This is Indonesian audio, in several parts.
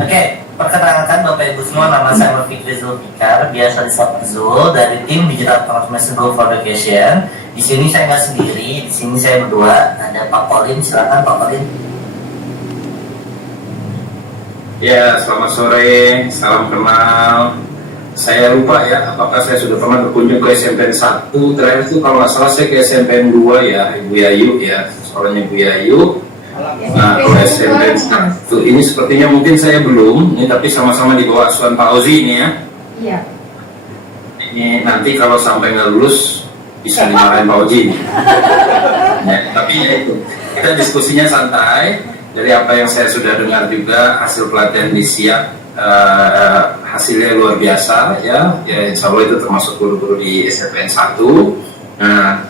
Oke, perkenalkan Bapak Ibu semua, nama saya Fikri Zulfikar, biasa disapa Zul, dari tim Digital Transformation Group for Education. Di sini saya nggak sendiri, di sini saya berdua, ada Pak Colin, silakan Pak Colin. Ya, selamat sore, salam kenal. Saya lupa ya, apakah saya sudah pernah berkunjung ke SMPN 1. Terakhir itu kalau nggak salah saya ke SMPN 2 ya, Ibu Yayu ya, sekolahnya Ibu Yayu. Nah, kalau SMPN 1 ini sepertinya mungkin saya belum, ini tapi sama-sama di bawah asuhan Pak Ozi ini ya. Iya. Ini nanti kalau sampai nggak lulus bisa dimarahin Pak Ozi. Ya, tapi ya itu, kita diskusinya santai. Dari apa yang saya sudah dengar juga, hasil pelatihan di SIAP hasilnya luar biasa ya, insya Allah itu termasuk guru-guru di SMPN 1. Nah,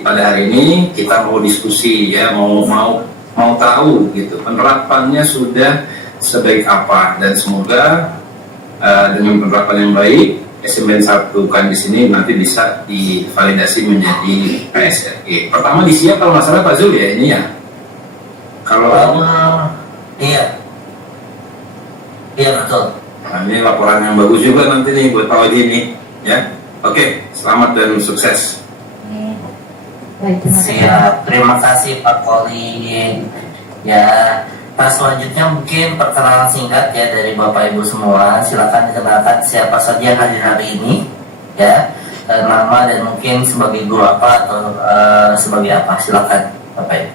pada hari ini kita mau diskusi ya, mau tahu gitu penerapannya sudah sebaik apa, dan semoga dengan penerapan yang baik SMPN 1 kan di sini nanti bisa divalidasi menjadi KSRG. Pertama di SIAP kalau nggak salah Pak Zul ya ini ya. Kalau Iya betul. Nah, ini laporan yang bagus juga nanti nih buat Pak Wadi nih ya. Oke, selamat dan sukses. Baik, Siap, terima kasih Pak Colin. Ya, selanjutnya mungkin perkenalan singkat ya dari Bapak Ibu semua. Silakan dikenalkan siapa saja yang hadir hari ini ya, nama dan mungkin sebagai guru apa atau sebagai apa. Silakan Bapak Ibu.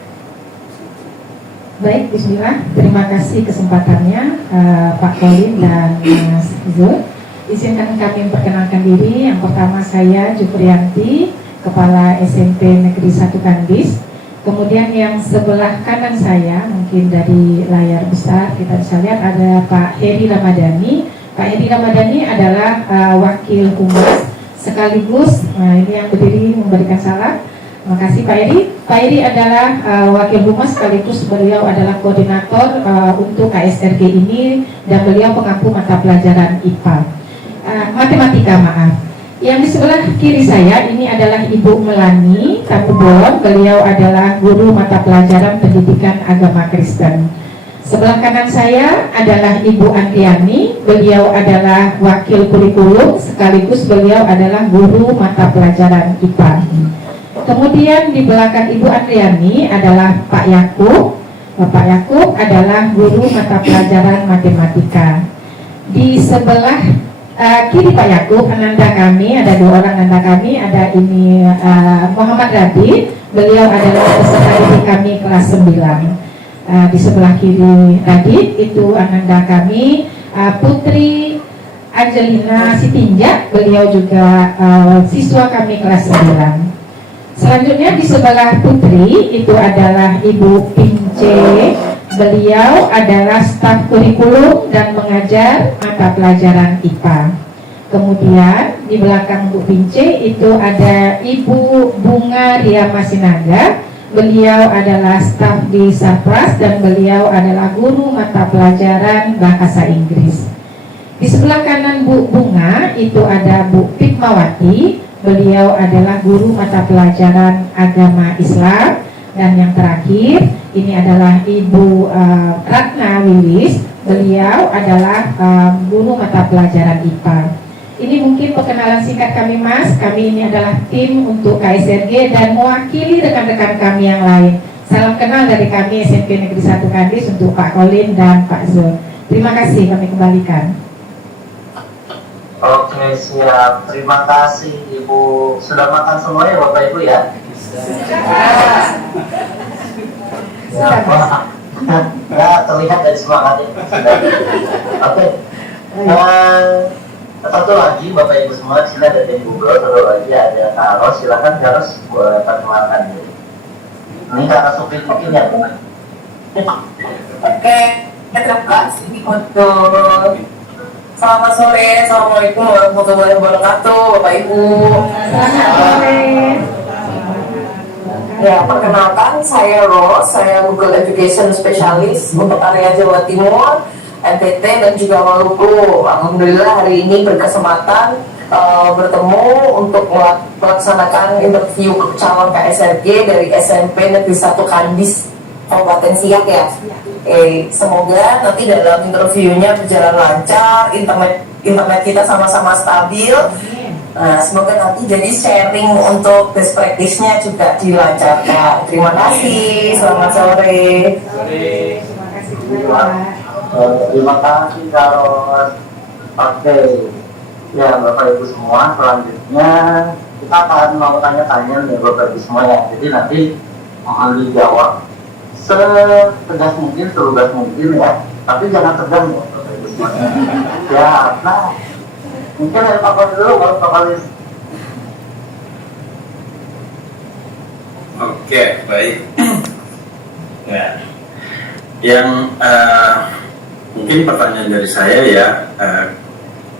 Baik, bismillah. Terima kasih kesempatannya Pak Colin dan Mas Zul. Izinkan kami memperkenalkan diri. Yang pertama saya Juprianti, Kepala SMP Negeri 1 Kandis. Kemudian yang sebelah kanan saya, mungkin dari layar besar kita bisa lihat ada Pak Heri Ramadhani. Pak Heri Ramadhani adalah Wakil Humas sekaligus, ini yang berdiri memberikan salam. Terima kasih Pak Heri. Pak Heri adalah Wakil Humas sekaligus beliau adalah koordinator untuk KSRG ini, dan beliau pengampu mata pelajaran IPA, matematika maaf. Yang di sebelah kiri saya ini adalah Ibu Melani Tambubon, beliau adalah guru mata pelajaran pendidikan agama Kristen. Sebelah kanan saya adalah Ibu Andriani, beliau adalah wakil kurikulum sekaligus beliau adalah guru mata pelajaran IPA. Kemudian di belakang Ibu Andriani adalah Pak Yakub. Bapak Yakub adalah guru mata pelajaran matematika. Di sebelah kiri Pak Yakub, ananda kami, ada dua orang ananda kami, ada ini Muhammad Radit, beliau adalah peserta didik kami kelas 9. Di sebelah kiri Radit itu ananda kami, Putri Angelina Sitinjak, beliau juga siswa kami kelas 9. Selanjutnya di sebelah Putri itu adalah Ibu Pince, beliau adalah staf kurikulum dan mengajar mata pelajaran IPA. Kemudian di belakang Bu Pince itu ada Ibu Bunga Riama Sinaga, beliau adalah staf di Sarpras dan beliau adalah guru mata pelajaran bahasa Inggris. Di sebelah kanan Bu Bunga itu ada Bu Pikmawati, beliau adalah guru mata pelajaran agama Islam. Dan yang terakhir ini adalah Ibu Ratna Wilis, beliau adalah guru mata pelajaran IPA. Ini mungkin perkenalan singkat kami Mas. Kami ini adalah tim untuk KSRG dan mewakili rekan-rekan kami yang lain. Salam kenal dari kami SMP Negeri 1 Kandis untuk Pak Colin dan Pak Zul. Terima kasih, kami kembalikan. Oke, siap. Terima kasih Ibu. Sudah makan semua ya Bapak Ibu ya? Ya, terlihat dari semangatnya. Oke. Satu lagi Bapak Ibu semua, silakan dari Google. Satu lagi ada Karos, silakan Karos buat perkenalkan diri. Ini kakak Supri mungkin ya. Oke, terima kasih untuk selamat sore, assalamualaikum warahmatullahi wabarakatuh, Bapak Ibu. Selamat sore. Ya, perkenalkan saya Rose, saya Google Education Specialist untuk area Jawa Timur, NTT dan juga Maluku. Alhamdulillah hari ini berkesempatan bertemu untuk melaksanakan interview calon KSRG dari SMP Negeri 1 Kandis Kabupaten Siak ya. Semoga nanti dalam interviewnya berjalan lancar, internet kita sama-sama stabil. Nah, semoga nanti jadi sharing untuk best practice-nya juga dilancarkan. Terima kasih, selamat sore. Terima kasih juga. Terima kasih Carol. Oke, ya Bapak Ibu semua, selanjutnya kita akan mau tanya-tanya nih Bapak Ibu semua ya. Jadi nanti mohon dijawab setegas mungkin, selugas mungkin ya. Tapi jangan tegang ya Bapak Ibu semua. Ya, nah mungkin dari Pak Kolis dulu, baru Pak Kolis. Oke, baik. Ya, yang mungkin pertanyaan dari saya ya,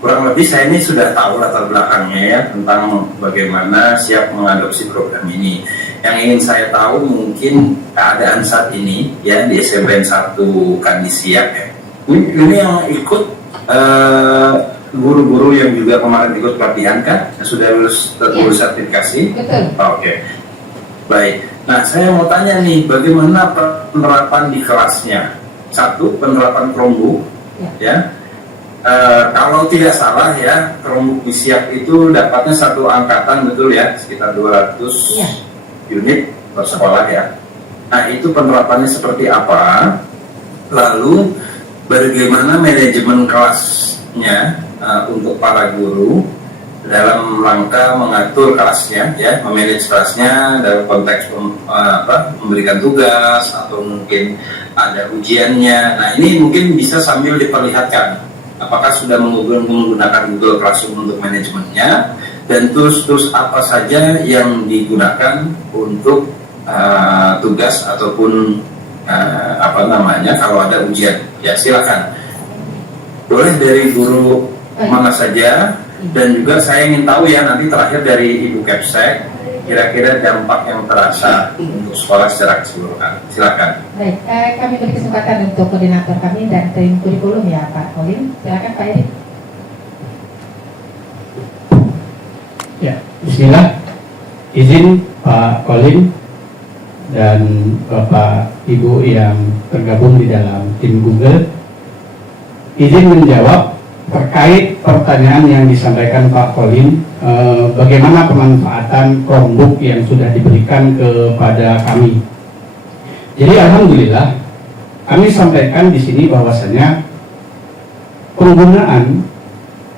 kurang lebih saya ini sudah tahu latar belakangnya ya tentang bagaimana Siak mengadopsi program ini. Yang ingin saya tahu mungkin keadaan saat ini ya di SMPN 1 Kandi Siak ya. Ini yang ikut guru-guru yang juga kemarin ikut pelatihan kan, sudah lulus sertifikasi. Betul. Oke. Baik, nah saya mau tanya nih, bagaimana penerapan di kelasnya? Satu, penerapan Chromebook, ya. Kalau tidak salah ya, Chromebook di Siak itu dapatnya satu angkatan betul ya, sekitar 200 unit per sekolah ya. Nah itu penerapannya seperti apa? Lalu bagaimana manajemen kelasnya untuk para guru dalam rangka mengatur kelasnya ya, memanage kelasnya dalam konteks memberikan tugas atau mungkin ada ujiannya. Nah ini mungkin bisa sambil diperlihatkan apakah sudah menggunakan Google Classroom untuk manajemennya, dan tools apa saja yang digunakan untuk tugas ataupun kalau ada ujian. Ya silakan, boleh dari guru mana saja. Dan juga saya ingin tahu ya nanti terakhir dari Ibu Kepsek, kira-kira dampak yang terasa untuk sekolah secara keseluruhan. Silakan. Baik, kami beri kesempatan untuk koordinator kami dan tim kurikulum ya Pak Colin. Silakan Pak Erik. Ya, bismillah. Izin Pak Colin dan Bapak Ibu yang tergabung di dalam tim Google, izin menjawab terkait pertanyaan yang disampaikan Pak Colin, bagaimana pemanfaatan Chromebook yang sudah diberikan kepada kami. Jadi alhamdulillah kami sampaikan di sini bahwasanya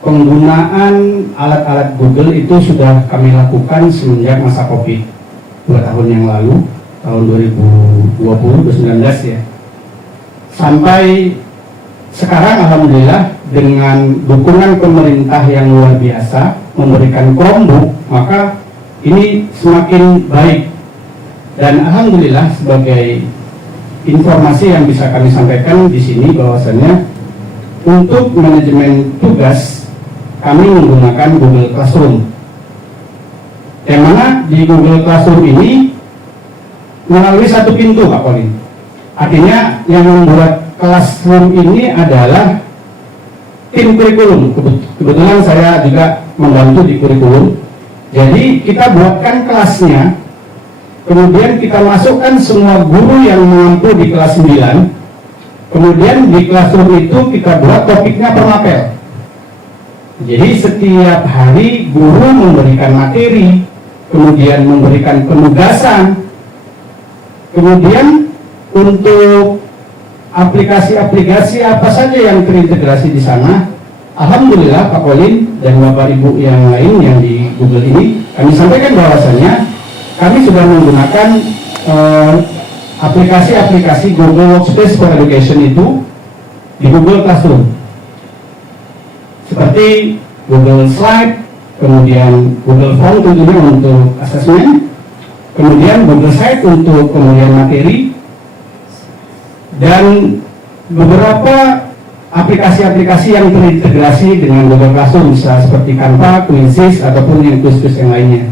penggunaan alat-alat Google itu sudah kami lakukan semenjak masa Covid 2 tahun yang lalu, tahun 2019 ya. Sampai sekarang alhamdulillah dengan dukungan pemerintah yang luar biasa memberikan Chromebook, maka ini semakin baik. Dan alhamdulillah sebagai informasi yang bisa kami sampaikan di sini bahwasanya untuk manajemen tugas kami menggunakan Google Classroom. Yang mana di Google Classroom ini melalui satu pintu Pak Colin. Artinya yang membuat Classroom ini adalah tim kurikulum. Kebetulan saya juga membantu di kurikulum. Jadi kita buatkan kelasnya, kemudian kita masukkan semua guru yang mampu di kelas 9. Kemudian di Classroom itu kita buat topiknya per mapel. Jadi setiap hari guru memberikan materi, kemudian memberikan penugasan, kemudian untuk aplikasi-aplikasi apa saja yang terintegrasi di sana, alhamdulillah Pak Colin dan Bapak Ibu yang lain yang di Google ini, kami sampaikan bahwasanya kami sudah menggunakan aplikasi-aplikasi Google Workspace for Education itu di Google Classroom, seperti Google Slide, kemudian Google Form tentunya untuk asesmen, kemudian Google Site untuk pemberian materi, dan beberapa aplikasi-aplikasi yang terintegrasi dengan Google Classroom, seperti Canva, Quizzes, ataupun yang khusus yang lainnya.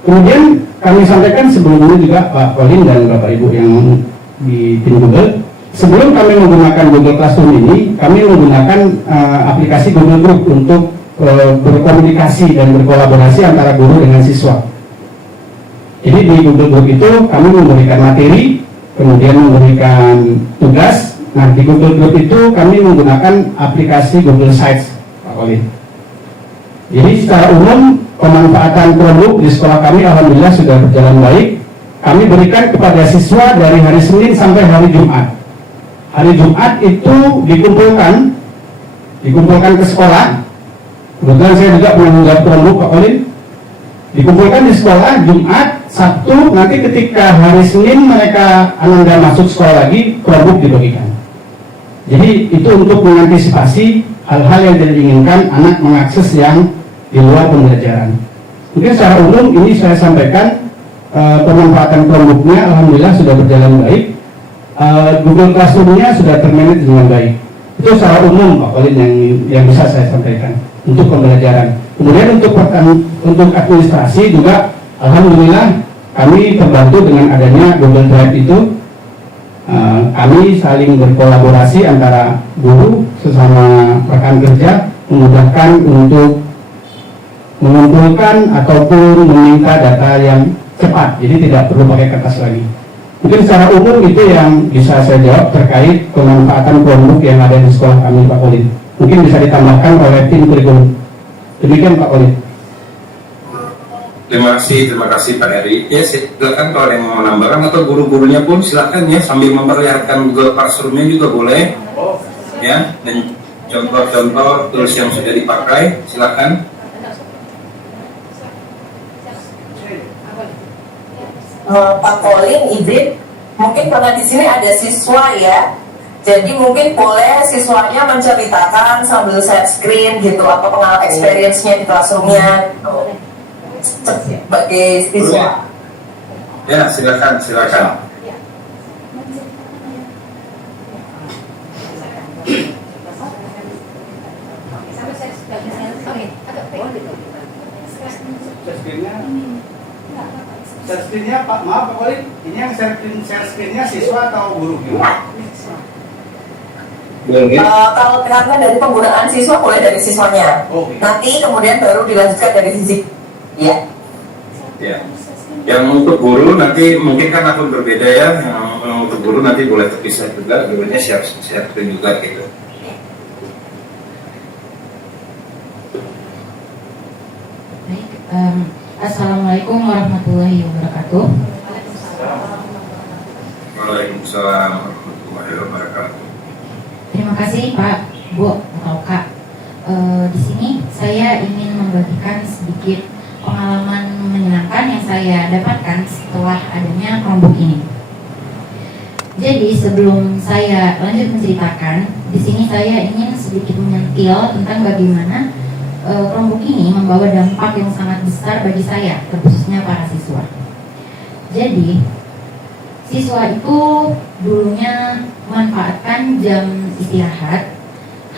Kemudian kami sampaikan sebelumnya juga Pak Colin dan Bapak Ibu yang di tim Google, sebelum kami menggunakan Google Classroom ini, kami menggunakan aplikasi Google Group untuk berkomunikasi dan berkolaborasi antara guru dengan siswa. Jadi di Google Group itu kami memberikan materi, kemudian memberikan tugas. Nah, di Google Group itu kami menggunakan aplikasi Google Sites, Pak Kolin. Jadi secara umum pemanfaatan Chromebook di sekolah kami alhamdulillah sudah berjalan baik. Kami berikan kepada siswa dari hari Senin sampai hari Jumat. Hari Jumat itu dikumpulkan ke sekolah. Kebetulan saya juga menganggap Chromebook, Pak Kolin. Dikumpulkan di sekolah Jumat, Sabtu, nanti ketika hari Senin mereka Anda masuk sekolah lagi, Chromebook dibagikan. Jadi itu untuk mengantisipasi hal-hal yang tidak diinginkan anak mengakses yang di luar pembelajaran. Mungkin secara umum ini saya sampaikan pemanfaatan Chromebook-nya alhamdulillah sudah berjalan baik. Google Classroom-nya sudah termanage dengan baik. Itu secara umum Pak Kolin yang bisa saya sampaikan untuk pembelajaran. Kemudian untuk administrasi juga alhamdulillah kami terbantu dengan adanya Google Drive itu. Kami saling berkolaborasi antara guru sesama rekan kerja memudahkan untuk mengumpulkan ataupun meminta data yang cepat, jadi tidak perlu pakai kertas lagi. Mungkin secara umum itu yang bisa saya jawab terkait pemanfaatan Chromebook yang ada di sekolah kami, Pak Kolin. Mungkin bisa ditambahkan oleh tim kurikulum. Demikian Pak Kolin. Terima kasih Pak Heri. Ya, silakan kalau yang mau menambahkan atau guru-gurunya pun silakan ya sambil memperlihatkan Google Classroom-nya juga boleh. Ya, dan contoh-contoh tools yang sudah dipakai, silakan. Pak Kolin, izin, mungkin karena di sini ada siswa ya, jadi mungkin boleh siswanya menceritakan sambil share screen gitu, apa pengalaman experience-nya di classroom-nya gitu. Sebagai siswa. Ya, silakan. Share screen-nya Pak, maaf Pak Kolin, ini yang share screen-nya siswa atau guru? Kalau karena dari penggunaan siswa boleh dari siswanya. Nanti kemudian baru dilanjutkan dari sisi. Iya. Ya. Yang untuk guru nanti mungkin kan akun berbeda ya. Yang untuk guru nanti boleh terpisah juga, gurunya share screen juga gitu. Baik, Assalamualaikum warahmatullahi wabarakatuh. Waalaikumsalam warahmatullahi wabarakatuh. Terima kasih Pak, Bu, atau Kak. Di sini saya ingin membagikan sedikit pengalaman menyenangkan yang saya dapatkan setelah adanya Chromebook ini. Jadi sebelum saya lanjut menceritakan, di sini saya ingin sedikit menyentil tentang bagaimana Chromebook ini membawa dampak yang sangat besar bagi saya, khususnya para siswa. Jadi, siswa itu dulunya memanfaatkan jam istirahat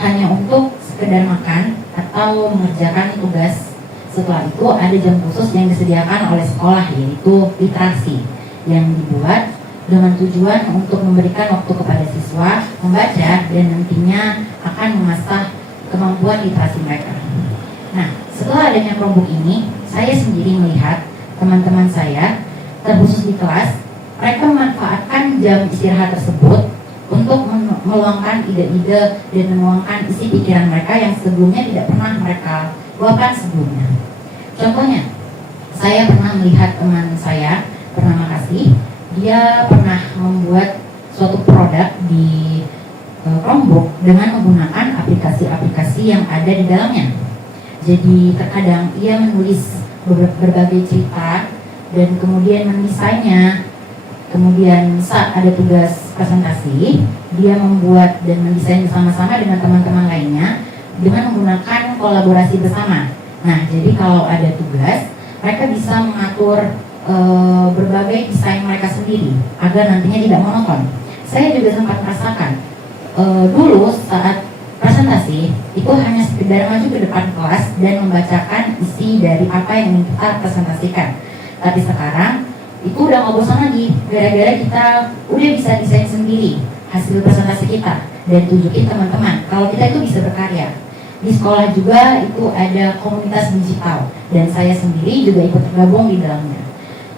hanya untuk sekedar makan atau mengerjakan tugas. Setelah itu ada jam khusus yang disediakan oleh sekolah, yaitu literasi, yang dibuat dengan tujuan untuk memberikan waktu kepada siswa membaca dan nantinya akan mengasah kemampuan literasi mereka. Nah, setelah adanya Chromebook ini, saya sendiri melihat teman-teman saya, terkhusus di kelas, mereka memanfaatkan jam istirahat tersebut untuk meluangkan ide-ide dan menuangkan isi pikiran mereka yang sebelumnya tidak pernah mereka luapkan sebelumnya. Contohnya, saya pernah melihat teman saya bernama Kasih, dia pernah membuat suatu produk di Chromebook dengan menggunakan aplikasi-aplikasi yang ada di dalamnya. Jadi terkadang ia menulis berbagai cerita dan kemudian mendesainnya. Kemudian saat ada tugas presentasi, dia membuat dan mendesain bersama-sama dengan teman-teman lainnya dengan menggunakan kolaborasi bersama. Nah, jadi kalau ada tugas, mereka bisa mengatur berbagai desain mereka sendiri agar nantinya tidak monoton. Saya juga sempat merasakan dulu saat presentasi itu hanya sekedar maju ke depan kelas dan membacakan isi dari apa yang ingin kita presentasikan. Tapi sekarang itu udah nggak bosan lagi, gara-gara kita udah bisa desain sendiri hasil presentasi kita dan tunjukin teman-teman kalau kita itu bisa berkarya. Di sekolah juga itu ada komunitas digital dan saya sendiri juga ikut tergabung di dalamnya.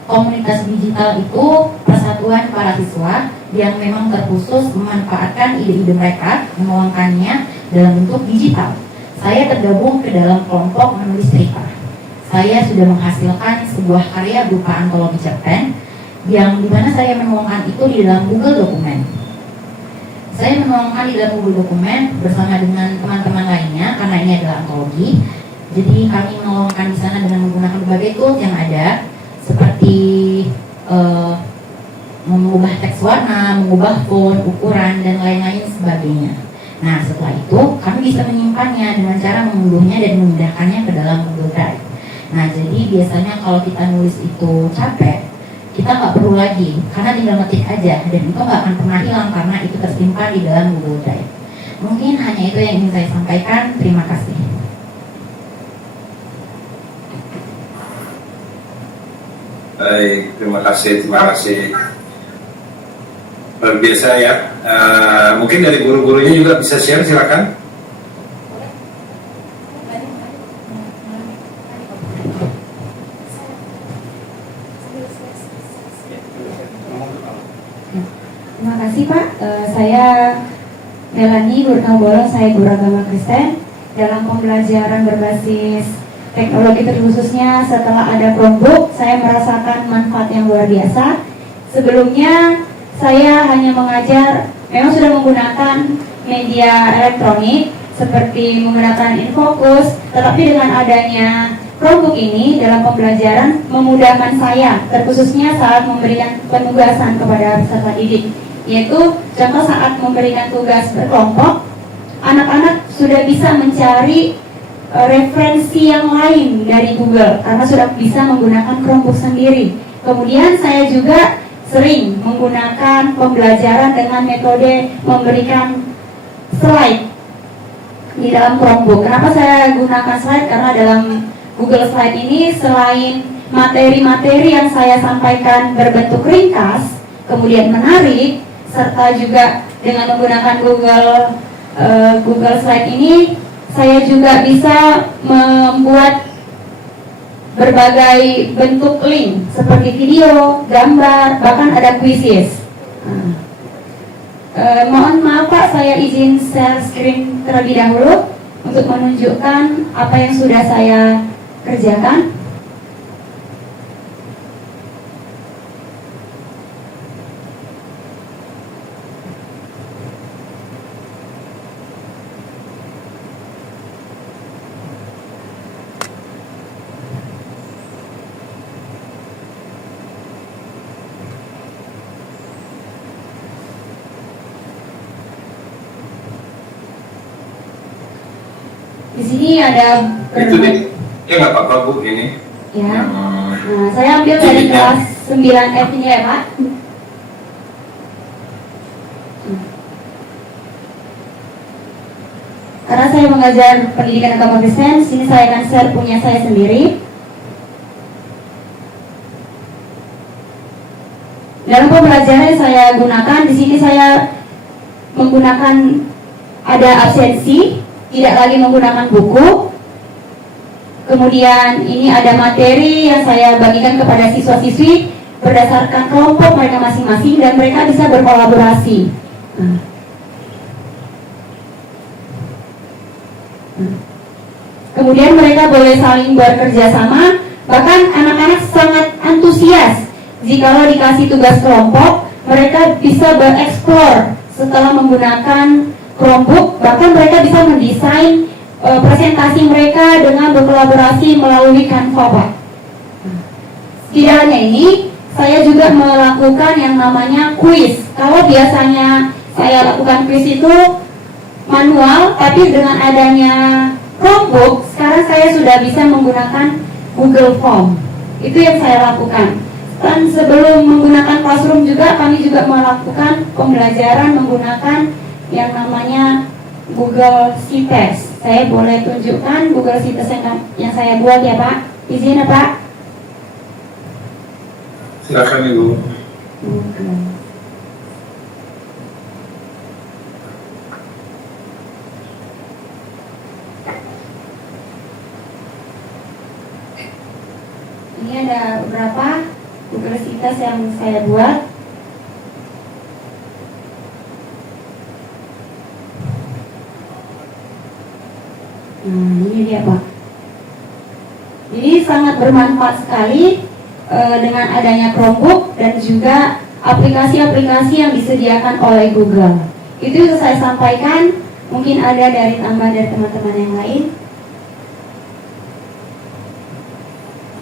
komunitas digital itu persatuan para siswa yang memang terkhusus memanfaatkan ide-ide mereka, menuangkannya dalam bentuk digital. Saya tergabung ke dalam kelompok menulis cerita. Saya sudah menghasilkan sebuah karya berupa antologi cerpen yang dimana saya menuangkan itu di dalam Google Dokumen. Saya menuangkan di dalam Google Dokumen bersama dengan teman-teman lainnya karena ini adalah antologi. Jadi kami menuangkan di sana dengan menggunakan berbagai tools yang ada seperti mengubah teks warna, mengubah font, ukuran dan lain-lain sebagainya. Nah setelah itu kami bisa menyimpannya dengan cara mengunduhnya dan memindahkannya ke dalam Google Drive. Nah jadi biasanya kalau kita nulis itu capek, kita nggak perlu lagi karena tinggal ngetik aja dan itu nggak akan pernah hilang karena itu tersimpan di dalam Google Drive. Mungkin hanya itu yang ingin saya sampaikan. Terima kasih. Baik, terima kasih. Luar biasa ya. Mungkin dari guru-gurunya juga bisa share, silakan. Terima kasih Pak. Saya Melani Gurnabolo, saya guru agama Kristen. Dalam pembelajaran berbasis teknologi terkhususnya setelah ada Chromebook, saya merasakan manfaat yang luar biasa. Sebelumnya saya hanya mengajar, memang sudah menggunakan media elektronik seperti menggunakan Infocus, tetapi dengan adanya Chromebook ini dalam pembelajaran memudahkan saya, terkhususnya saat memberikan penugasan kepada peserta didik. Yaitu contoh saat memberikan tugas berkelompok, anak-anak sudah bisa mencari referensi yang lain dari Google karena sudah bisa menggunakan Chromebook sendiri. Kemudian saya juga sering menggunakan pembelajaran dengan metode memberikan slide di dalam Chromebook. Kenapa saya gunakan slide? Karena dalam Google Slide ini selain materi-materi yang saya sampaikan berbentuk ringkas, kemudian menarik, serta juga dengan menggunakan Google Slide ini, saya juga bisa membuat berbagai bentuk link seperti video, gambar, bahkan ada quizzes. Mohon maaf Pak, saya izin share screen terlebih dahulu untuk menunjukkan apa yang sudah saya kerjakan. Di sini ada Itu nih, ya nggak apa-apa Bu ini. ya. Nah, saya ambil dari kelas 9F ini ya Pak. Karena saya mengajar pendidikan agama Kristen, sini saya akan share punya saya sendiri. Dalam pembelajaran yang saya gunakan, di sini saya menggunakan ada absensi, tidak lagi menggunakan buku. Kemudian ini ada materi yang saya bagikan kepada siswa-siswi berdasarkan kelompok mereka masing-masing dan mereka bisa berkolaborasi. Kemudian mereka boleh saling bekerja sama, bahkan anak-anak sangat antusias jikalau dikasih tugas kelompok, mereka bisa bereksplor setelah menggunakan Chromebook, bahkan mereka bisa mendesain presentasi mereka dengan berkolaborasi melalui Canva Pak. Tidak hanya ini, saya juga melakukan yang namanya quiz. Kalau biasanya saya lakukan quiz itu manual, tapi dengan adanya Chromebook, sekarang saya sudah bisa menggunakan Google Form. Itu yang saya lakukan. Dan sebelum menggunakan Classroom juga, kami juga melakukan pembelajaran menggunakan yang namanya Google Sheets. Saya boleh tunjukkan Google Sheets yang saya buat ya Pak. Izin ya Pak. Silakan Ibu. Ini ada beberapa aktivitas yang saya buat. Nah, ini dia Pak. Jadi sangat bermanfaat sekali dengan adanya Chromebook dan juga aplikasi-aplikasi yang disediakan oleh Google. Itu yang saya sampaikan. Mungkin ada dari tambahan dari teman-teman yang lain.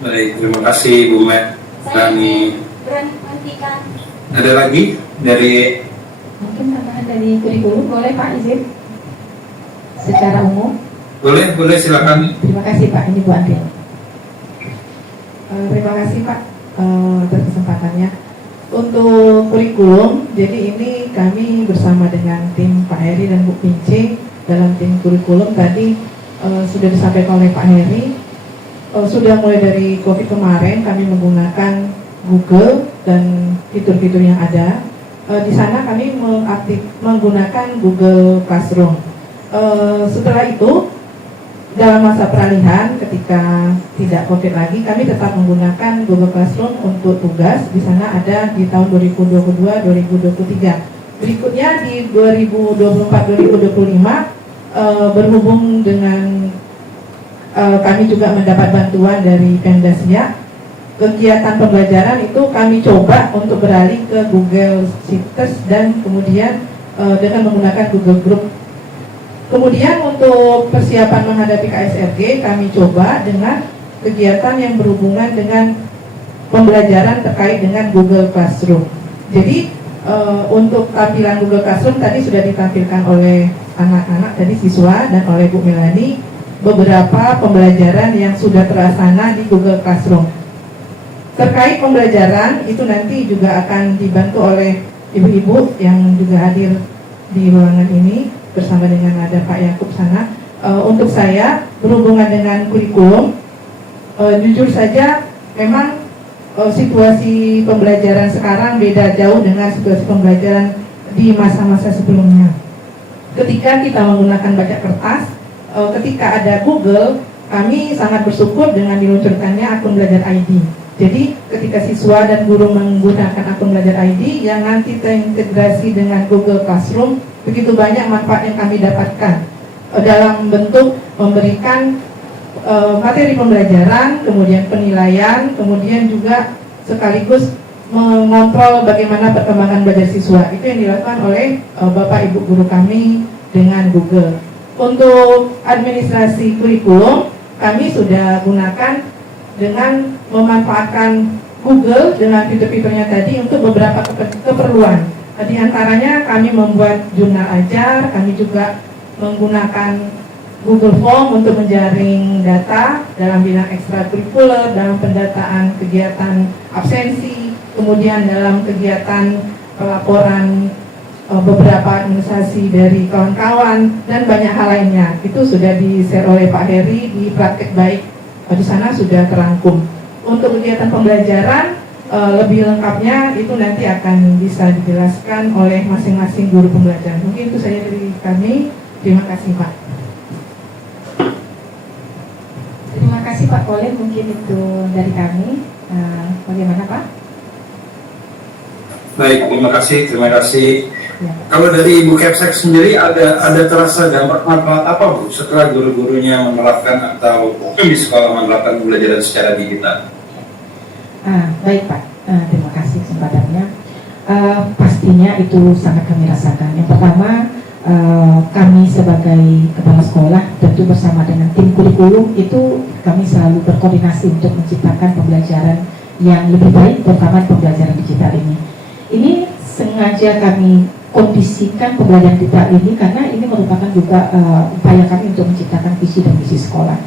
Baik, terima kasih Bu Met. Saya Nani. berhentikan. Ada lagi dari Mungkin tambahan dari kurikulum boleh Pak izin secara umum. boleh silakan. Terima kasih Pak, ini Bu Andri. Terima kasih Pak atas kesempatannya. Untuk kurikulum, jadi ini kami bersama dengan tim Pak Heri dan Bu Pince dalam tim kurikulum tadi sudah disampaikan oleh Pak Heri. Sudah mulai dari COVID kemarin kami menggunakan Google dan fitur-fitur yang ada. Di sana kami menggunakan Google Classroom. Setelah itu, dalam masa peralihan ketika tidak COVID lagi, kami tetap menggunakan Google Classroom untuk tugas. Di sana ada di tahun 2022-2023. Berikutnya di 2024-2025 berhubung dengan kami juga mendapat bantuan dari Pemda Siak. Kegiatan pembelajaran itu kami coba untuk beralih ke Google Sites dan kemudian dengan menggunakan Google Group. Kemudian untuk persiapan menghadapi KSRG kami coba dengan kegiatan yang berhubungan dengan pembelajaran terkait dengan Google Classroom. Jadi untuk tampilan Google Classroom tadi sudah ditampilkan oleh anak-anak tadi siswa dan oleh Bu Melani beberapa pembelajaran yang sudah terlaksana di Google Classroom. Terkait pembelajaran itu nanti juga akan dibantu oleh ibu-ibu yang juga hadir di ruangan ini bersama dengan ada Pak Yakub sana. Untuk saya berhubungan dengan kurikulum, jujur saja memang situasi pembelajaran sekarang beda jauh dengan situasi pembelajaran di masa-masa sebelumnya. Ketika kita menggunakan baca kertas, ketika ada Google, kami sangat bersyukur dengan diluncurkannya akun belajar ID. Jadi ketika siswa dan guru menggunakan akun belajar ID yang nanti terintegrasi dengan Google Classroom, begitu banyak manfaat yang kami dapatkan dalam bentuk memberikan materi pembelajaran, kemudian penilaian, kemudian juga sekaligus mengontrol bagaimana perkembangan belajar siswa. Itu yang dilakukan oleh Bapak Ibu guru kami dengan Google. Untuk administrasi kurikulum, kami sudah gunakan dengan memanfaatkan Google dengan fitur-fiturnya tadi untuk beberapa keperluan. Di antaranya kami membuat jurnal ajar, kami juga menggunakan Google Form untuk menjaring data dalam bidang ekstrakurikuler, dalam pendataan kegiatan absensi, kemudian dalam kegiatan pelaporan beberapa administrasi dari kawan-kawan, dan banyak hal lainnya. Itu sudah di-share oleh Pak Heri di praktek baik. Di sana sudah terangkum. Untuk kegiatan pembelajaran lebih lengkapnya itu nanti akan bisa dijelaskan oleh masing-masing guru pembelajaran. Mungkin itu saja dari kami. Terima kasih Pak. Terima kasih Pak Colin. Mungkin itu dari kami. Bagaimana Pak? Baik, terima kasih. Ya. Kalau dari Ibu Kepsek sendiri ada terasa dampak manfaat apa Bu setelah guru-gurunya menerapkan atau di sekolah menerapkan pembelajaran secara digital? Baik Pak, terima kasih kesempatannya. Pastinya itu sangat kami rasakan. Yang pertama, kami sebagai kepala sekolah tentu bersama dengan tim kurikulum itu kami selalu berkoordinasi untuk menciptakan pembelajaran yang lebih baik, terutama pembelajaran digital ini. Ini sengaja kami kondisikan pembelajaran digital ini karena ini merupakan juga upaya kami untuk menciptakan visi dan misi sekolah.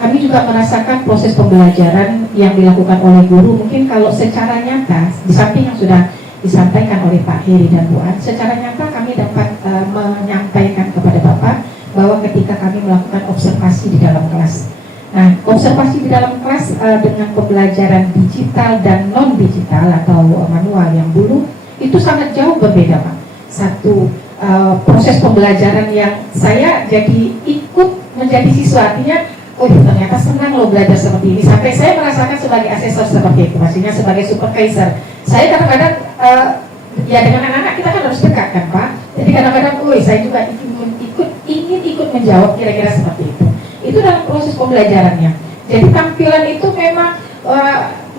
Kami juga merasakan proses pembelajaran yang dilakukan oleh guru. Mungkin kalau secara nyata, di samping yang sudah disampaikan oleh Pak Heri dan Bu An, secara nyata kami dapat menyampaikan kepada Bapak bahwa ketika kami melakukan observasi di dalam kelas. Nah, observasi di dalam kelas dengan pembelajaran digital dan non-digital atau manual yang dulu, itu sangat jauh berbeda Pak. Satu, proses pembelajaran yang saya jadi ikut menjadi siswa, artinya ternyata senang loh belajar seperti ini. Sampai saya merasakan sebagai asesor seperti itu, maksudnya sebagai supervisor. Saya kadang-kadang ya dengan anak-anak kita kan harus dekat kan Pak. Jadi kadang-kadang, saya juga ingin ikut menjawab kira-kira seperti itu. Itu dalam proses pembelajarannya. Jadi tampilan itu memang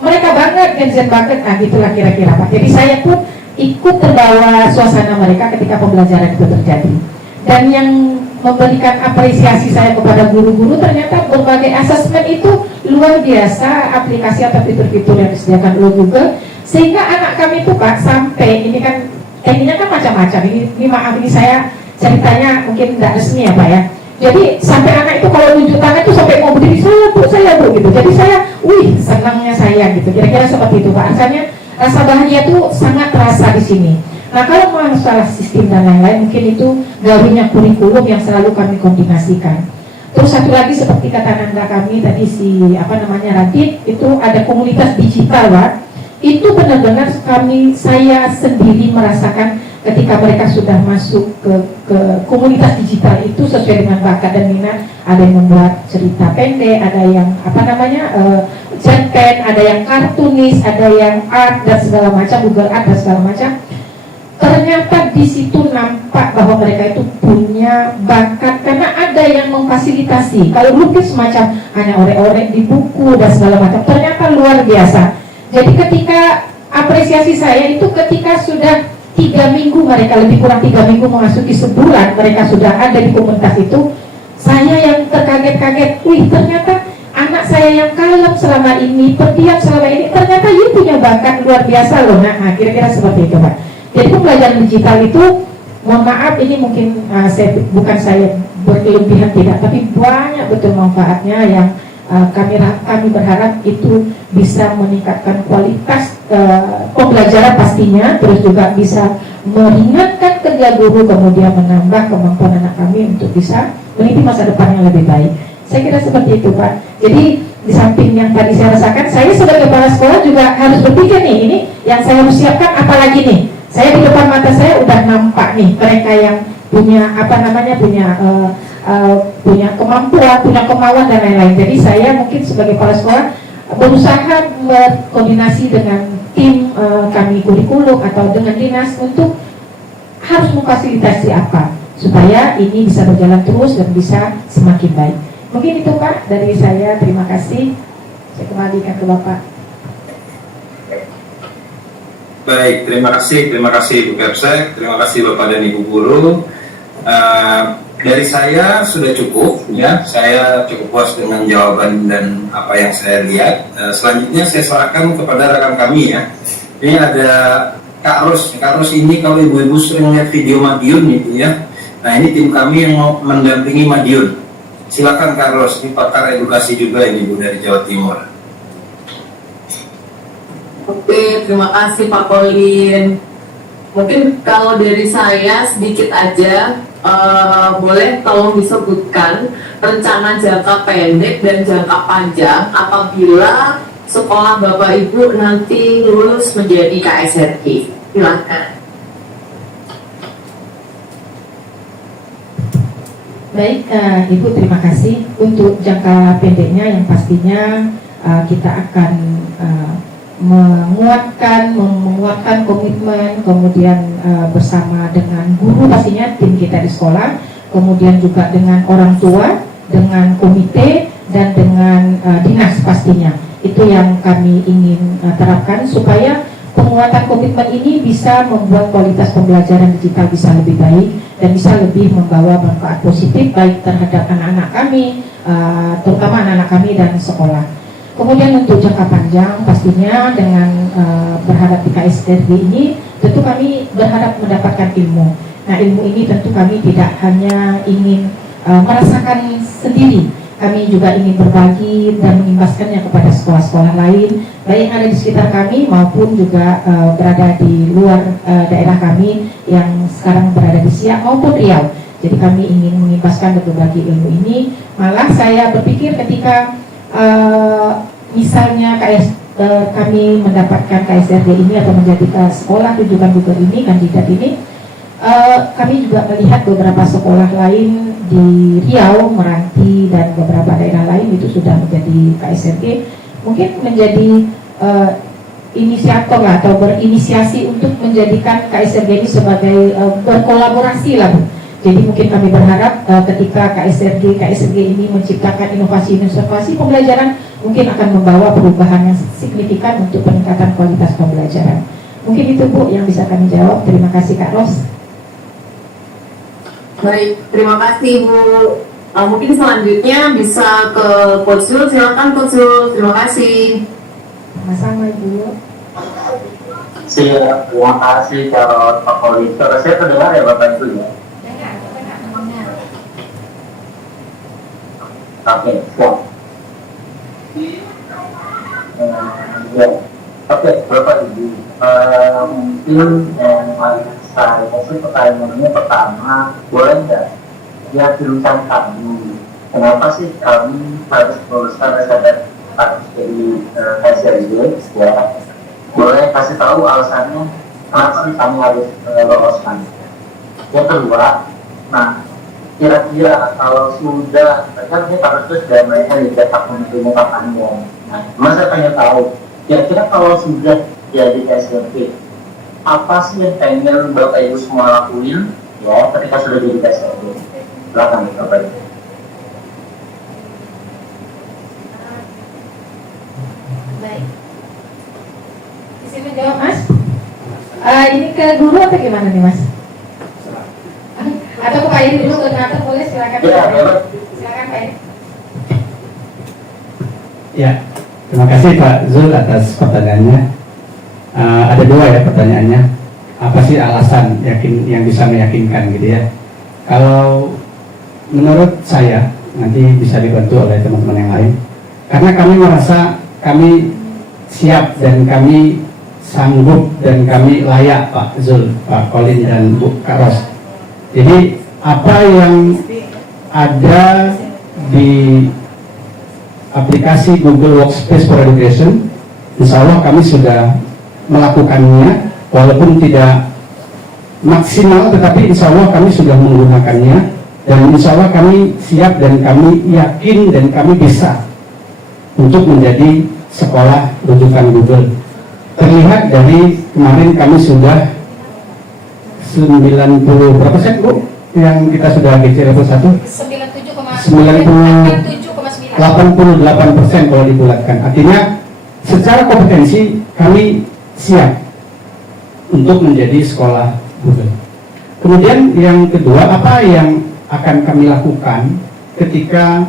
mereka banget, Gen banget, nah gitulah kira-kira Pak. Jadi saya pun ikut terbawa suasana mereka ketika pembelajaran itu terjadi. Dan yang memberikan apresiasi saya kepada guru-guru, ternyata berbagai asesmen itu luar biasa, aplikasi atau fitur-fitur yang disediakan oleh Google, sehingga anak kami itu Pak, sampai ini kan tekniknya kan macam-macam, ini maaf ini saya ceritanya mungkin tidak resmi ya Pak ya. Jadi sampai anak itu kalau tunjuk tangan itu sampai mau berdiri, saya bu gitu. Jadi saya, senangnya saya gitu. Kira-kira seperti itu Pak. Asalnya rasa bahagia itu sangat terasa di sini. Nah kalau masalah sistem dan lain-lain, mungkin itu gawinya kurikulum yang selalu kami koordinasikan. Terus satu lagi seperti kata Nanda kami tadi Radit, itu ada komunitas digital Pak. Itu benar-benar saya sendiri merasakan ketika mereka sudah masuk ke komunitas digital itu sesuai dengan bakat dan minat. Ada yang membuat cerita pendek, ada yang cerpen, ada yang kartunis, ada yang art dan segala macam, Google Art dan segala macam. Ternyata di situ nampak bahwa mereka itu punya bakat karena ada yang memfasilitasi. Kalau lukis semacam hanya orek-orek di buku dan segala macam, ternyata luar biasa. Jadi ketika apresiasi saya itu ketika sudah 3 minggu, mereka lebih kurang 3 minggu memasuki sebulan, mereka sudah ada di komunitas itu, saya yang terkaget-kaget, ternyata anak saya yang kalem selama ini, pendiam selama ini, ternyata dia punya bakat luar biasa loh. Nah kira-kira seperti itu Pak. Jadi pembelajaran digital itu, mohon maaf ini mungkin bukan saya berkelebihan tidak, tapi banyak betul manfaatnya yang kami berharap itu bisa meningkatkan kualitas pembelajaran pastinya, terus juga bisa meringankan kerja guru, kemudian menambah kemampuan anak kami untuk bisa meniti masa depan yang lebih baik. Saya kira seperti itu Pak. Jadi di samping yang tadi saya rasakan, saya sebagai kepala sekolah juga harus berpikir nih, ini yang saya harus siapkan apalagi nih. Saya di depan mata saya udah nampak nih mereka yang punya punya kemampuan, punya kemauan dan lain-lain. Jadi saya mungkin sebagai kepala sekolah berusaha berkoordinasi dengan tim kami kurikulum atau dengan dinas untuk harus memfasilitasi apa supaya ini bisa berjalan terus dan bisa semakin baik. Mungkin itu Pak dari saya, terima kasih. Saya kembalikan ke Bapak. Baik, terima kasih Bu Kepsek, terima kasih Bapak dan Ibu Guru. Dari saya sudah cukup, ya. Saya cukup puas dengan jawaban dan apa yang saya lihat. Selanjutnya saya serahkan kepada rekan kami ya. Ini ada Kak Ros. Kak Ros ini kalau ibu-ibu sering lihat video Madiun itu ya. Nah ini tim kami yang mau mendampingi Madiun. Silakan Kak Ros, ini pakar edukasi juga ini Bu dari Jawa Timur. Oke, terima kasih Pak Colin. Mungkin kalau dari saya sedikit aja, boleh tolong disebutkan rencana jangka pendek dan jangka panjang apabila sekolah Bapak Ibu nanti lulus menjadi KSRG. Silakan. Baik, Ibu terima kasih. Untuk jangka pendeknya yang pastinya kita akan menguatkan komitmen, kemudian bersama dengan guru pastinya tim kita di sekolah, kemudian juga dengan orang tua, dengan komite dan dengan dinas pastinya. Itu yang kami ingin terapkan supaya penguatan komitmen ini bisa membuat kualitas pembelajaran digital bisa lebih baik dan bisa lebih membawa manfaat positif baik terhadap anak-anak kami, terutama anak-anak kami dan sekolah. Kemudian untuk jangka panjang pastinya dengan berharap di KSRG ini tentu kami berharap mendapatkan ilmu. Nah ilmu ini tentu kami tidak hanya ingin merasakan sendiri, kami juga ingin berbagi dan mengimbaskannya kepada sekolah-sekolah lain, baik yang ada di sekitar kami maupun juga berada di luar daerah kami yang sekarang berada di Siak maupun Riau. Jadi kami ingin mengimbaskan dan berbagi ilmu ini. Malah saya berpikir ketika misalnya kami mendapatkan KSRG ini atau menjadi sekolah rujukan Google ini, kandidat ini, kami juga melihat beberapa sekolah lain di Riau, Meranti dan beberapa daerah lain itu sudah menjadi KSRG, mungkin menjadi inisiator lah, atau berinisiasi untuk menjadikan KSRG ini sebagai berkolaborasi lah Bu. Jadi mungkin kami berharap ketika KSRG ini menciptakan inovasi pembelajaran, mungkin akan membawa perubahan yang signifikan untuk peningkatan kualitas pembelajaran. Mungkin itu Bu yang bisa kami jawab. Terima kasih Kak Ros. Baik, terima kasih Bu. Mungkin selanjutnya bisa ke Coach Zul. Silakan Coach Zul. Terima kasih. Sama-sama Ibu. Siap, terima kasih kalau Pak Kolin. Suara saya terdengar ya Bapak Ibu ya? Oke, siap. Ya, oke, Bapak Ibu. Mungkin yang paling saya sih pertanyaannya pertama, boleh nggak ya jurusan kami? Kenapa sih kami harus lulusan SNM dari SRG? Ya, boleh kasih tahu alasannya kenapa sih kami harus loloskan? Yang kedua, nah kira-kira kalau sudah kan ini harus sudah mereka dicetak menerima kapannya. Nah, saya pengen tahu kira-kira kalau sudah jadi SMP, apa sih yang pengen Bapak Ibu semua lakuin ya ketika sudah jadi SMP? Silakan Bapak Ibu. Baik. Bisa menjawab Mas? Ini ke guru atau gimana nih Mas? Atau ke Pak Edi dulu, koordinator boleh silakan. Ya, Silakan Pak Edi. Ya, terima kasih Pak Zul atas pertanyaannya. Ada dua ya pertanyaannya. Apa sih alasan yang bisa meyakinkan gitu ya? Kalau menurut saya, nanti bisa dibantu oleh teman-teman yang lain. Karena kami merasa kami siap dan kami sanggup dan kami layak Pak Zul, Pak Kolin dan Bu Karos. Jadi apa yang ada di aplikasi Google Workspace for Education, insya Allah kami sudah melakukannya, walaupun tidak maksimal, tetapi insya Allah kami sudah menggunakannya, dan insya Allah kami siap dan kami yakin dan kami bisa untuk menjadi sekolah rujukan Google. Terlihat dari kemarin kami sudah 90 berapa persen Bu yang kita sudah GC level 1? 88% kalau dibulatkan. Artinya secara kompetensi kami siap untuk menjadi sekolah Google. Kemudian yang kedua, apa yang akan kami lakukan ketika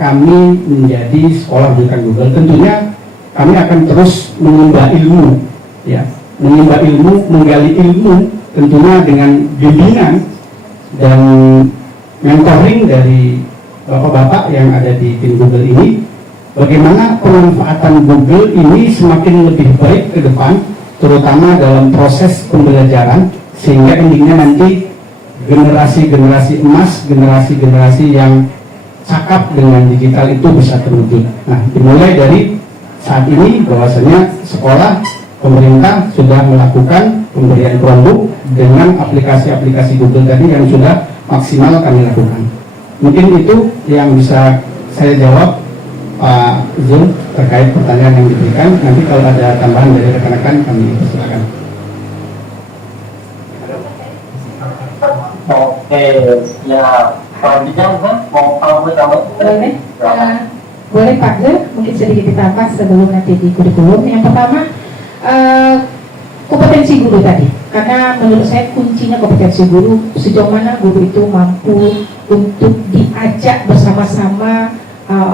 kami menjadi sekolah rujukan Google? Tentunya kami akan terus menimba ilmu, ya, menimba ilmu, menggali ilmu, tentunya dengan bimbingan dan mentoring dari bapak-bapak yang ada di tim Google ini. Bagaimana pemanfaatan Google ini semakin lebih baik ke depan, terutama dalam proses pembelajaran, sehingga endingnya nanti generasi-generasi emas, generasi-generasi yang cakap dengan digital itu bisa terwujud. Nah, dimulai dari saat ini bahwasanya sekolah pemerintah sudah melakukan pemberian Chromebook dengan aplikasi-aplikasi Google tadi yang sudah maksimal kami lakukan. Mungkin itu yang bisa saya jawab Pak Zul terkait pertanyaan yang diberikan. Nanti kalau ada tambahan dari rekan-rekan kami persilakan. Oke, ya. Selanjutnya mungkin mau tambah. Boleh. Boleh Pak Zul, mungkin sedikit ditambah sebelum nanti di kurikulum. Yang pertama, kompetensi guru tadi, karena menurut saya kuncinya kompetensi guru, sejauh mana guru itu mampu untuk diajak bersama-sama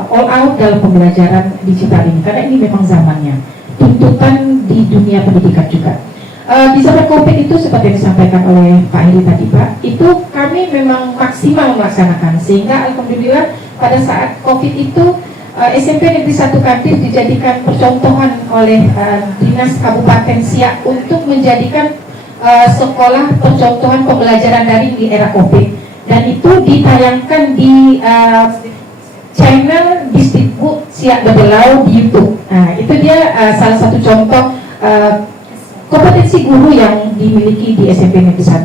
all out dalam pembelajaran digital ini, karena ini memang zamannya, tuntutan di dunia pendidikan juga. Di zaman COVID itu seperti yang disampaikan oleh Pak Heri tadi Pak, itu kami memang maksimal melaksanakan, sehingga alhamdulillah pada saat COVID itu SMP Negeri 1 Kartini dijadikan percontohan oleh Dinas Kabupaten Siak untuk menjadikan sekolah percontohan pembelajaran daring di era COVID, dan itu ditayangkan di channel Distribut Siak Bebelau di YouTube. Nah, itu dia salah satu contoh kompetensi guru yang dimiliki di SMP Negeri 1.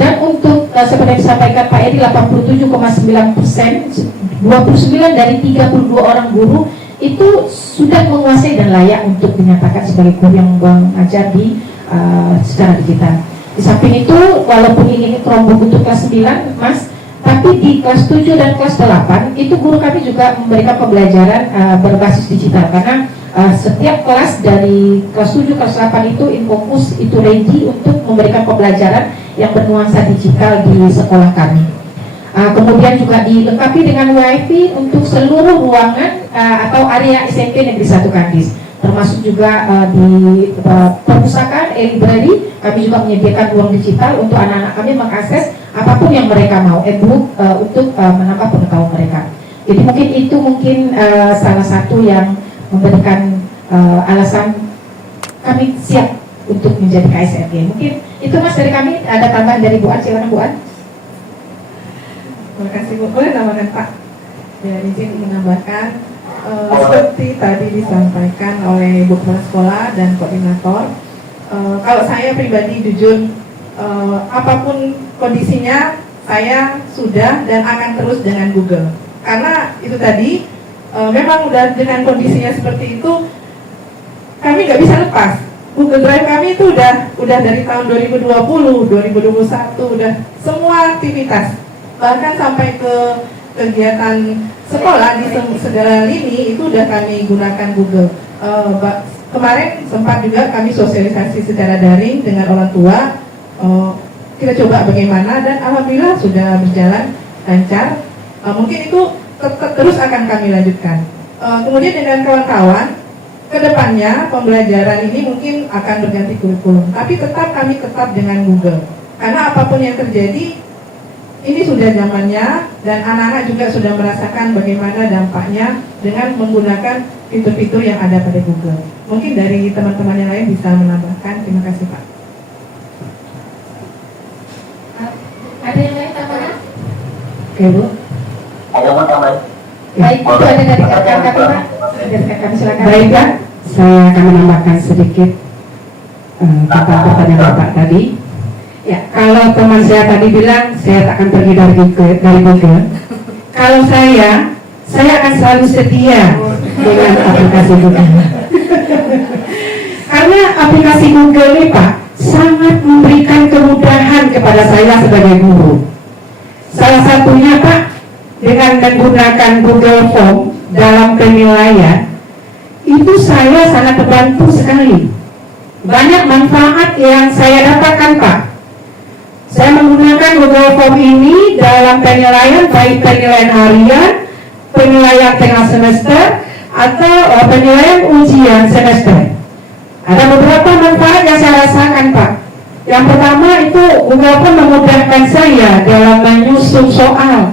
Dan untuk seperti yang disampaikan Pak Edi, 87,9%, 29 dari 32 orang guru itu sudah menguasai dan layak untuk dinyatakan sebagai guru yang mengajar di secara digital. Di samping itu, walaupun ini Chromebook untuk kelas 9, Mas, tapi di kelas 7 dan kelas 8 itu guru kami juga memberikan pembelajaran berbasis digital, karena setiap kelas dari kelas 7 kelas 8 itu Infocus itu ready untuk memberikan pembelajaran yang bernuansa digital di sekolah kami. Kemudian juga dilengkapi dengan WiFi untuk seluruh ruangan atau area SMP Negeri 1 Kandis, termasuk juga di perpustakaan e-library kami juga menyediakan ruang digital untuk anak-anak kami mengakses apapun yang mereka mau, e-book untuk menambah pengetahuan mereka. Jadi mungkin salah satu yang memberikan alasan kami siap untuk menjadi KSRG. Mungkin itu Mas dari kami. Ada tambahan dari Bu An, silakan Bu An. Terima kasih Bu. Boleh tambahkan Pak? Ya, izin menambahkan seperti tadi disampaikan oleh Bu Kepala Sekolah dan Koordinator. Kalau saya pribadi jujur, apapun kondisinya saya sudah dan akan terus dengan Google. Karena itu tadi memang udah dengan kondisinya seperti itu, kami nggak bisa lepas. Google Drive kami itu udah dari tahun 2020, 2021, udah semua aktivitas, bahkan sampai ke kegiatan sekolah di segala lini itu udah kami gunakan Google. Kemarin sempat juga kami sosialisasi secara daring dengan orang tua. Kita coba bagaimana, dan alhamdulillah sudah berjalan lancar. Mungkin itu terus akan kami lanjutkan. Kemudian dengan kawan-kawan, kedepannya pembelajaran ini mungkin akan berganti kurikulum, tapi kami tetap dengan Google, karena apapun yang terjadi ini sudah zamannya, dan anak-anak juga sudah merasakan bagaimana dampaknya dengan menggunakan fitur-fitur yang ada pada Google. Mungkin dari teman-teman yang lain bisa menambahkan. Terima kasih Pak. Ada yang lain tambahan? Oke Bu. Ada mau tambahan? Baik, itu ada dari rekan kami Pak. Dari rekan kami, silakan. Baik Pak, saya akan menambahkan sedikit tentang pertanyaan Bapak tadi. Ya, kalau teman saya tadi bilang saya tak akan pergi dari Google. Kalau saya akan selalu setia dengan aplikasi Google. Karena aplikasi Google ini Pak sangat memberikan kemudahan kepada saya sebagai guru. Salah satunya Pak, dengan menggunakan Google Form dalam penilaian, itu saya sangat terbantu sekali. Banyak manfaat yang saya dapatkan Pak. Saya menggunakan Google Form ini dalam penilaian, baik penilaian harian, penilaian tengah semester, atau penilaian ujian semester. Ada beberapa manfaat yang saya rasakan Pak. Yang pertama itu Google Form memudahkan saya dalam menyusun soal,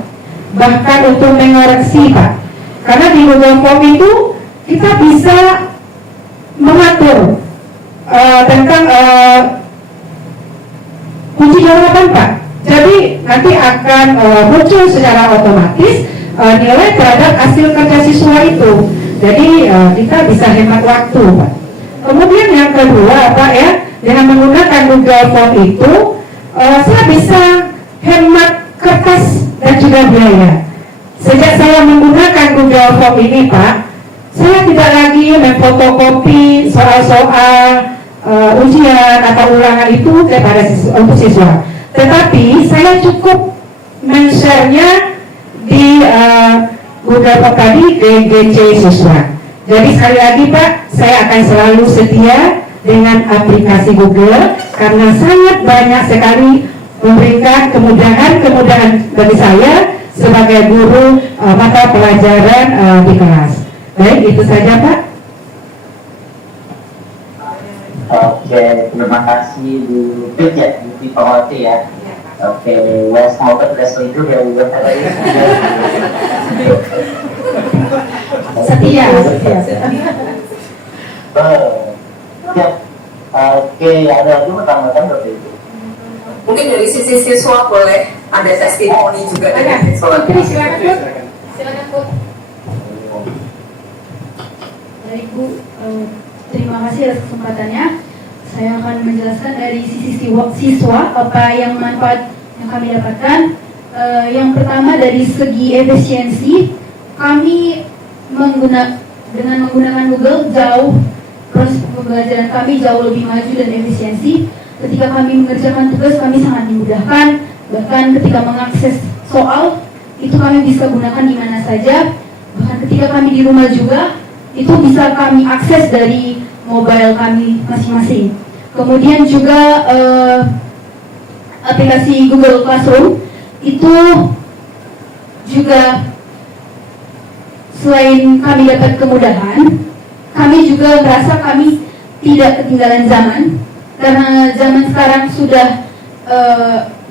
bahkan untuk mengoreksi Pak. Karena di Google Form itu kita bisa mengatur tentang kunci jawaban Pak. Jadi nanti akan muncul secara otomatis nilai terhadap hasil kerja siswa itu. Jadi kita bisa hemat waktu Pak. Kemudian yang kedua Pak ya, dengan menggunakan Google Form itu saya bisa hemat kertas dan juga biaya. Sejak saya menggunakan Google Form ini Pak, saya tidak lagi memfotokopi soal-soal ujian atau ulangan itu kepada untuk siswa, tetapi saya cukup men-share-nya di Google Form tadi ke GC siswa. Jadi sekali lagi Pak, saya akan selalu setia dengan aplikasi Google karena sangat banyak sekali memberikan kemudahan bagi saya sebagai guru mata pelajaran di kelas. Baik, itu saja Pak. Oke, terima kasih Bu Pit ya, Bu Tipawati ya. Oke, ya semoga tidak selingkuh ya Bu. Setia. Oke, ada lagi mau tambahkan Bapak Ibu? Mungkin dari sisi siswa boleh ada testimoni juga dari siswa. Silakan Bu. Silakan Bu. Baik Bu, terima kasih atas kesempatannya. Saya akan menjelaskan dari sisi siswa apa yang manfaat yang kami dapatkan. Yang pertama dari segi efisiensi, kami dengan menggunakan Google proses pembelajaran kami jauh lebih maju dan efisiensi. Ketika kami mengerjakan tugas kami sangat dimudahkan, bahkan ketika mengakses soal itu kami bisa gunakan di mana saja. Bahkan ketika kami di rumah juga itu bisa kami akses dari mobile kami masing-masing. Kemudian juga aplikasi Google Classroom itu juga selain kami dapat kemudahan, kami juga merasa kami tidak ketinggalan zaman karena zaman sekarang sudah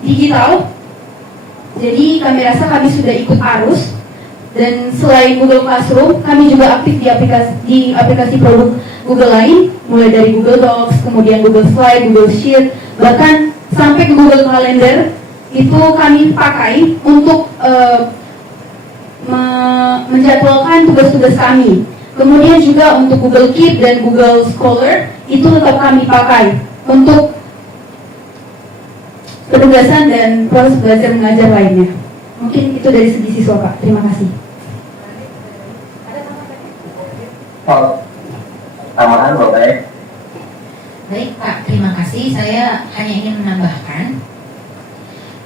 digital. Jadi kami rasa kami sudah ikut arus. Dan selain Google Classroom, kami juga aktif di aplikasi produk Google lain, mulai dari Google Docs, kemudian Google Slide, Google Sheet, bahkan sampai ke Google Calendar itu kami pakai untuk menjadwalkan tugas-tugas kami. Kemudian juga untuk Google Keep dan Google Scholar itu tetap kami pakai untuk penugasan dan proses belajar mengajar lainnya. Mungkin itu dari segi siswa, Pak. Terima kasih. Tambahan Bapak. Baik Pak, terima kasih. Saya hanya ingin menambahkan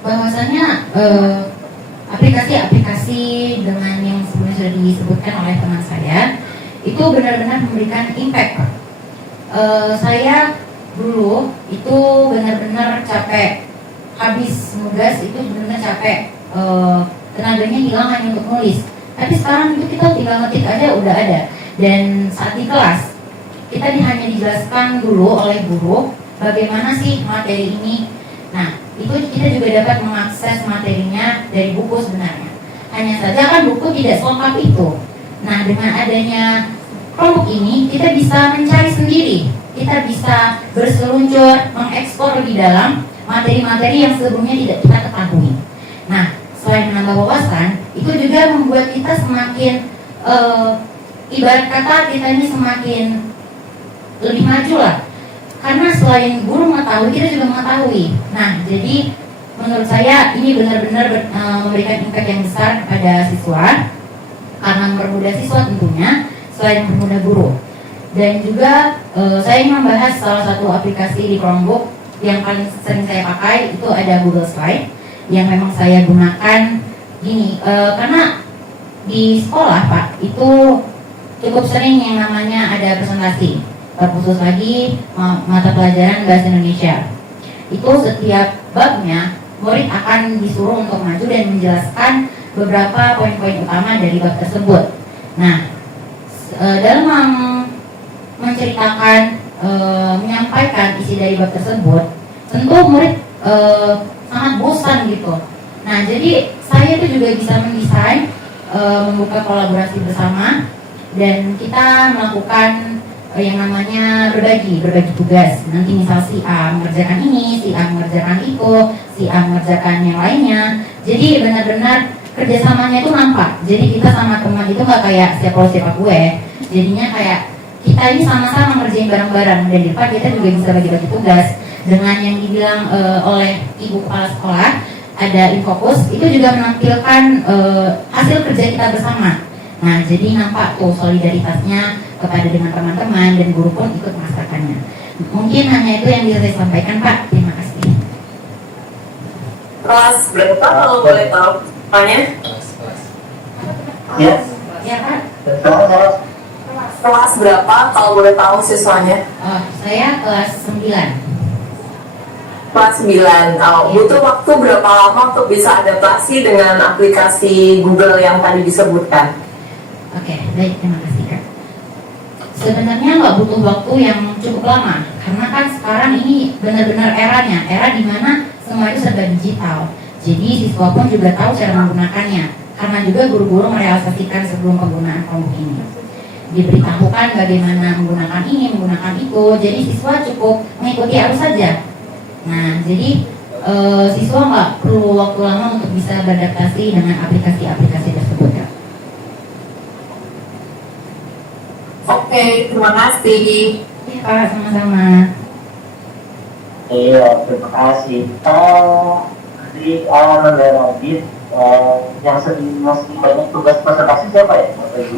bahwasanya aplikasi-aplikasi dengan yang sebelumnya sudah disebutkan oleh teman saya itu benar-benar memberikan impact, Pak. Saya dulu itu benar-benar capek, habis nugas itu benar-benar capek, tenaganya hilang hanya untuk nulis. Tapi sekarang itu kita tinggal ngetik aja udah ada. Dan saat di kelas kita hanya dijelaskan dulu oleh guru bagaimana sih materi ini. Nah, itu kita juga dapat mengakses materinya dari buku sebenarnya. Hanya saja kan buku tidak selengkap itu. Nah, dengan adanya kelompok ini kita bisa mencari sendiri. Kita bisa berseluncur, mengeksplor lebih dalam materi-materi yang sebelumnya tidak kita ketahui. Nah, selain menambah wawasan, itu juga membuat kita semakin ibarat kata kita ini semakin lebih maju lah. Karena selain guru mengetahui, kita juga mengetahui. Nah, jadi menurut saya ini benar-benar memberikan impact yang besar kepada siswa karena mempermudah siswa tentunya, selain mempermudah guru. Dan juga saya ingin membahas salah satu aplikasi di Chromebook yang paling sering saya pakai itu ada Google Slide yang memang saya gunakan gini karena di sekolah Pak itu cukup sering yang namanya ada presentasi, terkhusus lagi mata pelajaran bahasa Indonesia. Itu setiap babnya murid akan disuruh untuk maju dan menjelaskan beberapa poin-poin utama dari bab tersebut. Nah, dalam menceritakan, menyampaikan isi dari bab tersebut, tentu murid sangat bosan gitu. Nah, jadi saya itu juga bisa mendesain, membuka kolaborasi bersama. Dan kita melakukan yang namanya berbagi tugas. Nanti misal si A mengerjakan ini, si A mengerjakan itu, si A mengerjakan yang lainnya. Jadi benar-benar kerjasamanya itu nampak. Jadi kita sama teman itu nggak kayak siapa gue. Jadinya kayak kita ini sama-sama ngerjain bareng-bareng. Dan di depan kita juga bisa bagi-bagi tugas. Dengan yang dibilang oleh ibu kepala sekolah, ada Infocus, itu juga menampilkan hasil kerja kita bersama. Nah, jadi nampak tuh solidaritasnya kepada dengan teman-teman dan guru pun ikut merasakannya. Mungkin hanya itu yang bisa saya sampaikan, Pak. Terima kasih. Kelas berapa kalau boleh tahu? Tanya? Ya. Ya, Pak. Kelas berapa kalau boleh tahu siswanya? Oh, saya kelas 9. Kelas 9. Butuh waktu berapa lama untuk bisa adaptasi dengan aplikasi Google yang tadi disebutkan? Oke, baik, terima kasih Kak. Sebenarnya nggak butuh waktu yang cukup lama, karena kan sekarang ini benar-benar eranya, era di mana semua itu serba digital. Jadi siswa pun juga tahu cara menggunakannya, karena juga guru-guru merealisasikan sebelum penggunaan kelompok ini. Diberitahukan bagaimana menggunakan ini, menggunakan itu, jadi siswa cukup mengikuti arus saja. Nah, jadi siswa nggak perlu waktu lama untuk bisa beradaptasi dengan aplikasi-aplikasi tersebut, Kak. Oke, terima kasih. Iya, Pak, sama-sama. Iya, terima kasih. Oh, ada di negara Radit yang sering ngasih banyak tugas presentasi siapa ya? Bapak Ibu?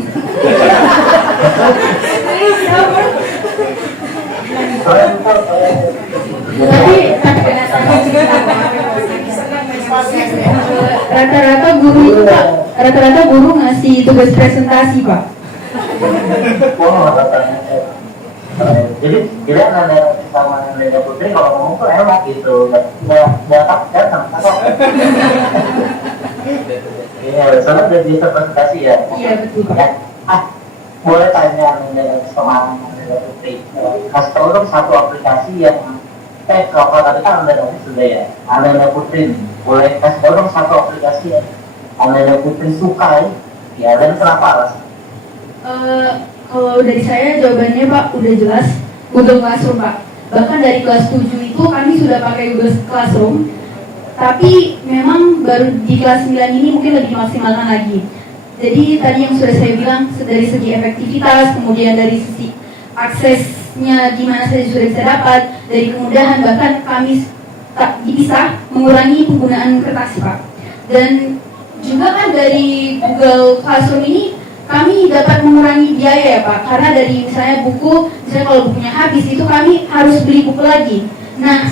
Rata-rata guru itu Pak, rata-rata guru ngasih tugas presentasi Pak. Jadi anak-anak sama anak putri kalau ngomong tuh enak gitu, nggak datang. Iya, soalnya udah bisa presentasi ya. Iya betul Pak. Boleh tanya anak sama anak putri, kasih tahu dong satu aplikasi yang kalau tadi kan anak sudah ya, anak putri boleh kasih tahu dong satu aplikasi yang anak putri suka ya, dan kenapa alasan? Kalau dari saya jawabannya Pak udah jelas, Google Classroom Pak. Bahkan dari kelas 7 itu kami sudah pakai Google Classroom, tapi memang baru di kelas 9 ini mungkin lebih dimaksimalkan lagi. Jadi tadi yang sudah saya bilang dari segi efektivitas, kemudian dari sisi aksesnya gimana saja sudah bisa dapat, dari kemudahan bahkan kami tak bisa mengurangi penggunaan kertas Pak. Dan juga kan dari Google Classroom ini kami dapat mengurangi biaya ya Pak, karena dari misalnya buku, misalnya kalau bukunya habis itu kami harus beli buku lagi. Nah,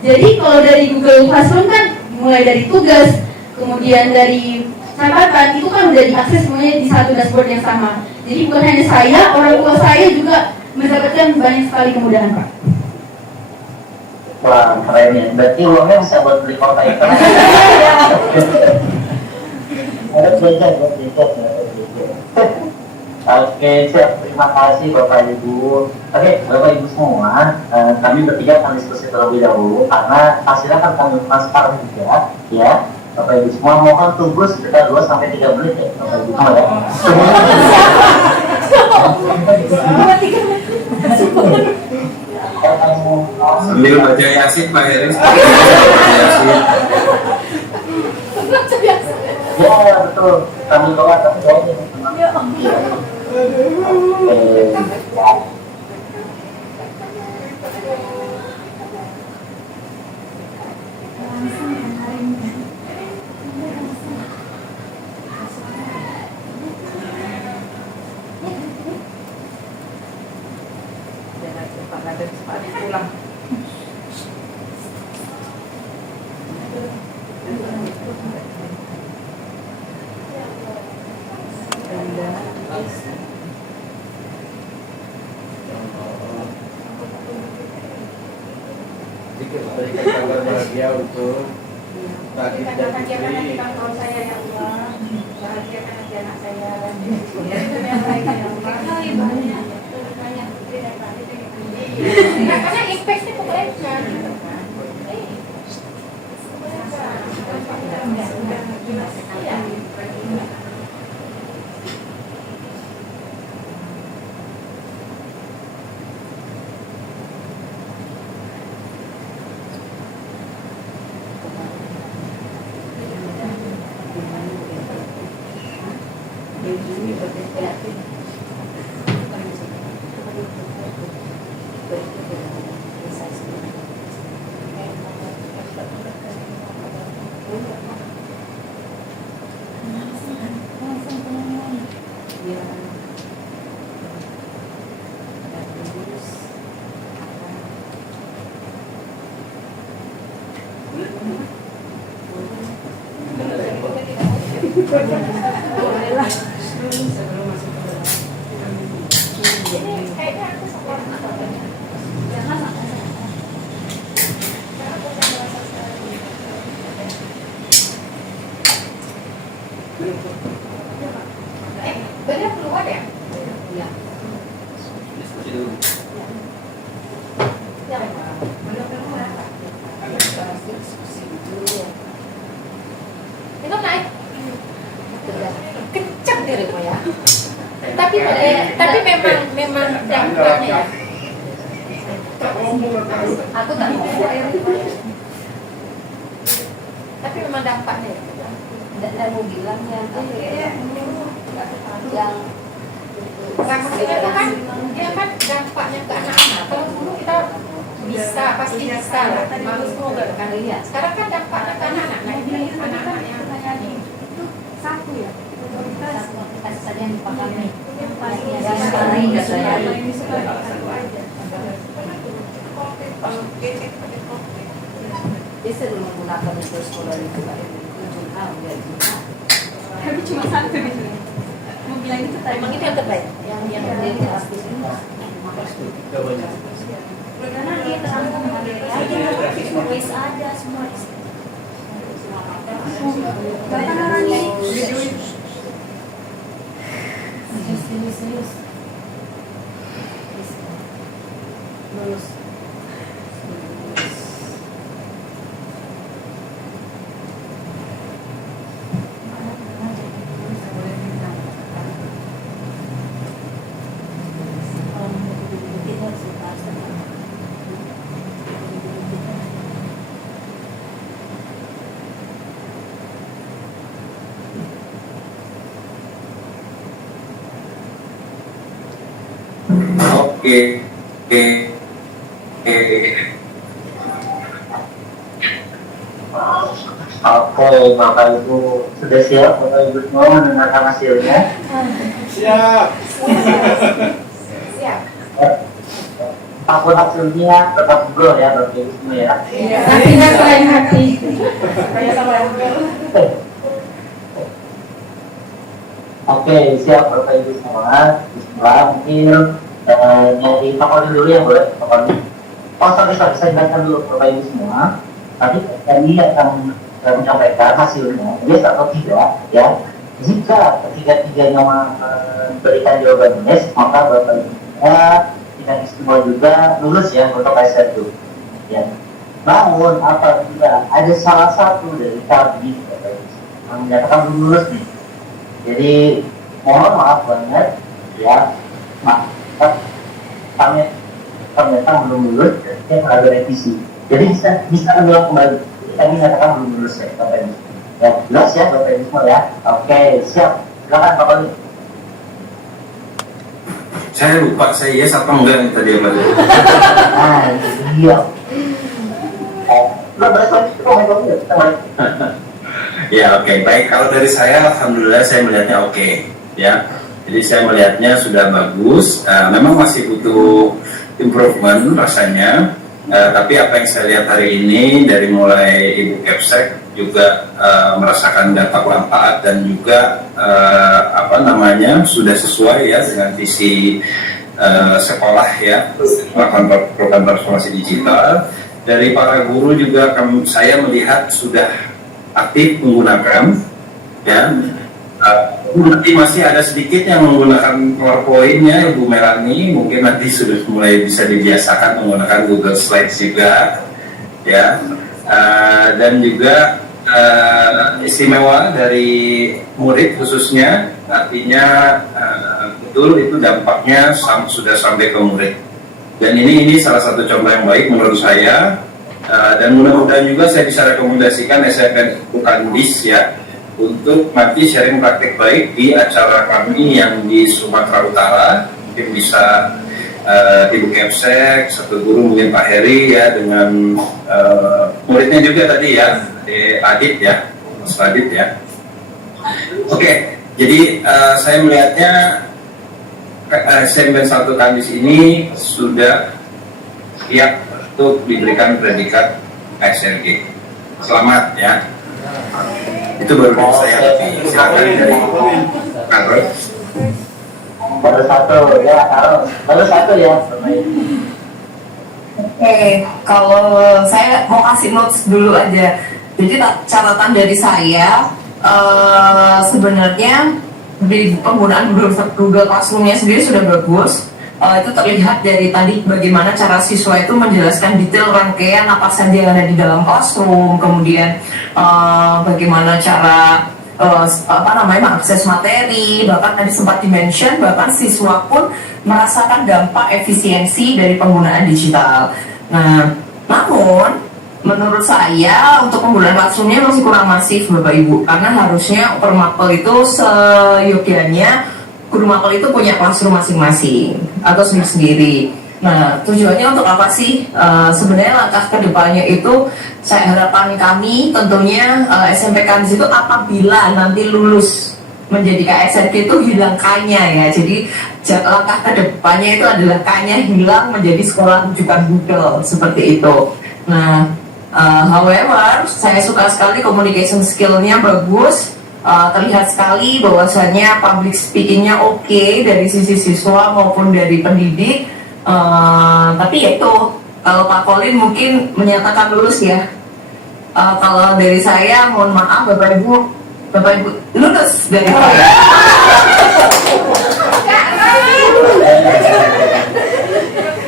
jadi kalau dari Google Classroom kan mulai dari tugas, kemudian dari catatan, itu kan udah diakses semuanya di satu dashboard yang sama. Jadi bukan hanya saya, orang tua saya juga mendapatkan banyak sekali kemudahan Pak. Wah, keren ya. Berarti uangnya bisa buat beli kota itu. Ada belajar buat belajar. Oke, siap. Terima kasih Bapak Ibu. Oke, Bapak Ibu semua, kami bertiga akan diskusi terlebih dahulu karena hasilnya akan kami transparan juga, ya. Bapak Ibu semua mohon tunggu sekitar 2-3 menit ya, Bapak Ibu semua ya. Sambil baca Yasin Pak Heri. Ya betul, kami doa tapi doanya berikan kabar bahagia untuk Radit dan Putri. Kalau saya ya Allah, bahagiakan hati anak saya dan yang baik ya Allah. Banyak Putri dan Radit yang karena impactnya pokoknya benar keluar ya? Iya. Diskusi dulu. Ya, benar keluar. Itu naik kencang dari ya. Tapi memang dampaknya ya. Aku tak mau. Tapi memang dampaknya ya. Dan mau bilang yang maksudnya itu kan dia kan dampaknya ke anak-anak. Kalau dulu kita Bisa, pasti bisa lah. Harus mau kan lihat. Sekarang kan dampaknya ke anak-anak, anak-anak yang kayak itu satu ya. Kasih saja yang dipahami. Yang sekali nggak saya. Dia sering menggunakan itu sekolah itu kan. Tapi cuma satu di sini. Mau bilang itu tadi. Emang itu yang terbaik. Yang dari pasti ini. Karena dia terangkum materi aja, tulis ada semua. Bahkan orang ini serius. Lulus. Oke. Oke, Bapak Ibu sudah siap Bapak Ibu semua mendengarkan hasilnya? Siap. Siap. Apapun hasilnya tetap Google ya Bapak Ibu semua ya. Hatinya selain hati. Oke, siap Bapak Ibu semua. Bismillah, mungkin dari Pak Oli dulu ya boleh Pak Oli. Oh sorry, saya baca dulu Bapak Ibu semua. Tadi kami akan menyampaikan hasilnya, yes atau tidak ya. Jika ketiga-tiganya memberikan jawaban yes, maka Bapak Ibu kita semua juga lulus ya untuk SR2 ya. Namun apabila ada salah satu dari kami Bapak Ibu yang menyatakan belum lulus nih, jadi mohon maaf banget ya, kami ternyata belum lulus, jadi ada revisi. Jadi bisa ulang kembali. Kami nyatakan belum lulus ya Bapak Ibu. Ya jelas ya Bapak Ibu semua ya. Oke siap. Silakan Pak Oli. Saya lupa saya yes apa enggak nih tadi yang tadi. Nah iya. Lo berarti komen ya. Ya oke, baik. Kalau dari saya, alhamdulillah saya melihatnya oke, ya. Jadi saya melihatnya sudah bagus. Memang masih butuh improvement rasanya. Tapi apa yang saya lihat hari ini dari mulai Ibu Kepsek juga merasakan dampak manfaat dan juga sudah sesuai ya dengan visi sekolah ya, melakukan program transformasi digital. Dari para guru juga saya melihat sudah aktif menggunakan ya. Nanti masih ada sedikit yang menggunakan PowerPoint-nya Ibu Melani, mungkin nanti sudah mulai bisa dibiasakan menggunakan Google Slides juga ya. Dan juga istimewa dari murid khususnya, artinya betul itu dampaknya sudah sampai ke murid. Dan ini salah satu contoh yang baik menurut saya. Dan mudah-mudahan juga saya bisa rekomendasikan SMPN Bukandis ya untuk nanti sharing praktek baik di acara kami yang di Sumatera Utara. Mungkin bisa Ibu Kepsek, satu guru mungkin Pak Heri ya dengan muridnya juga tadi ya, Adit ya, Mas Adit ya. Oke, jadi saya melihatnya SMPN 1 Kandis ini sudah siap untuk diberikan predikat SRG. Selamat ya. Itu baru dari saya. Silakan dari Karol. Baru satu ya, baru satu ya. Oke, kalau saya mau kasih notes dulu aja. Jadi catatan dari saya sebenarnya di penggunaan Google Classroom-nya sendiri sudah bagus. Itu terlihat dari tadi bagaimana cara siswa itu menjelaskan detail rangkaian apa saja yang ada di dalam classroom, kemudian bagaimana cara mengakses materi, bahkan tadi sempat dimention bahkan siswa pun merasakan dampak efisiensi dari penggunaan digital. Nah, namun menurut saya untuk penggunaan classroom-nya masih kurang masif Bapak Ibu, karena harusnya per mapel itu seyogianya guru mapel itu punya classroom masing-masing atau sendiri-sendiri. Nah, tujuannya untuk apa sih? Sebenarnya langkah kedepannya itu, saya harapan kami tentunya SMP Kanis itu apabila nanti lulus menjadi KSRG itu hilang K-nya ya. Jadi langkah kedepannya itu adalah K-nya hilang menjadi sekolah rujukan Google seperti itu. Nah, however, saya suka sekali communication skill-nya bagus. Terlihat sekali bahwasanya public speaking-nya oke dari sisi siswa maupun dari pendidik. Tapi ya itu, kalau Pak Colin mungkin menyatakan lulus ya. Kalau dari saya, mohon maaf Bapak Ibu lulus dari saya.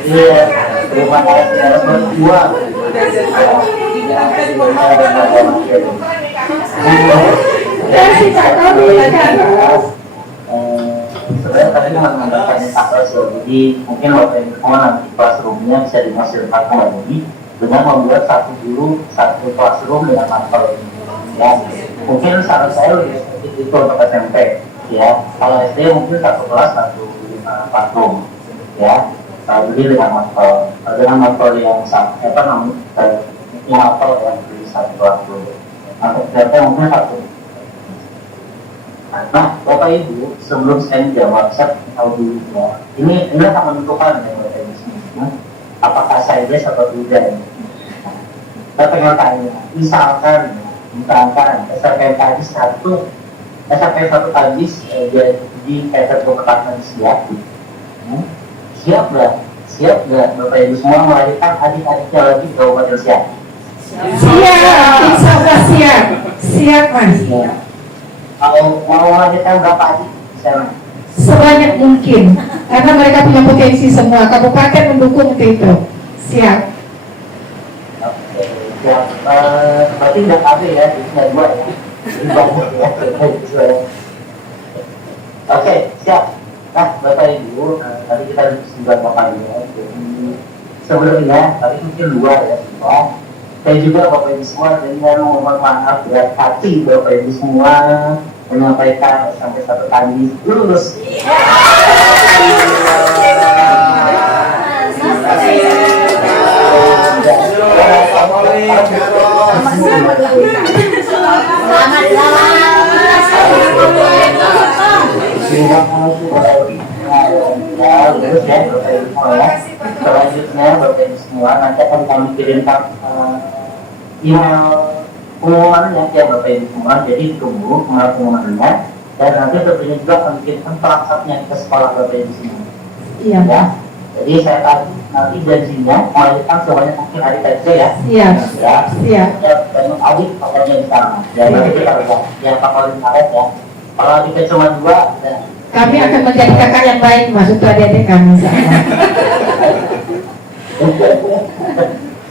Iya, terima kasih berdua. Sebenarnya tadi mengandalkan akses, jadi mungkin Bapak Ibu semua nanti classroomnya bisa dihasilkan lagi dengan membuat satu guru satu classroom dengan matkul. Ya, mungkin saran saya lebih seperti itu untuk SMP. Ya, kalau SD mungkin satu kelas satu classroom. Ya, jadi dengan matkul yang sama, matkul yang di satu classroom. Untuk SMP mungkin satu. Nah, Bapak Ibu, sebelum saya menjawab, saya tahu dulu ya. Ini akan menentukan ya Bapak Ibu semua. Apakah saya yes atau tidak? Saya pengen tanya, misalkan SPM Kadis 1 Kadis di Peter Bukatan siap nggak? Siap nggak Bapak Ibu semua melahirkan adik-adiknya lagi di Kabupaten Siak? Siap, insya Allah siap. Siap Mas. Ya. Mau melahirkan berapa adik di sana? Sebanyak mungkin, karena mereka punya potensi semua. Kabupaten mendukung itu. Siap. Oke, siap. Berarti nggak KB ya, tidak dua ya. Oke, siap. Nah, Bapak Ibu, tadi kita sudah Bapak Ibu. Jadi sebelumnya, tadi mungkin dua ya semua. Dan juga Bapak Ibu semua dengan mohon maaf ya, hati Bapak Ibu semua menyampaikan sampai satu kali lulus. Selanjutnya Bapak Ibu semua nanti akan kami kirimkan email pengumumannya ya Bapak Ibu semua, jadi tunggu pengumumannya dan nanti tentunya juga akan kirimkan plaksatnya ke sekolah Bapak Ibu semua. Iya. Ya, jadi saya nanti janjinya melahirkan sebanyak mungkin adik-adik saya ya. Siap. Ya. Banyak adik pokoknya di sana. Ya nanti kita lihat yang paling karet ya. Kalau adiknya cuma 2 dan Kami akan menjadi kakak yang baik, Mas, untuk adik-adik kami.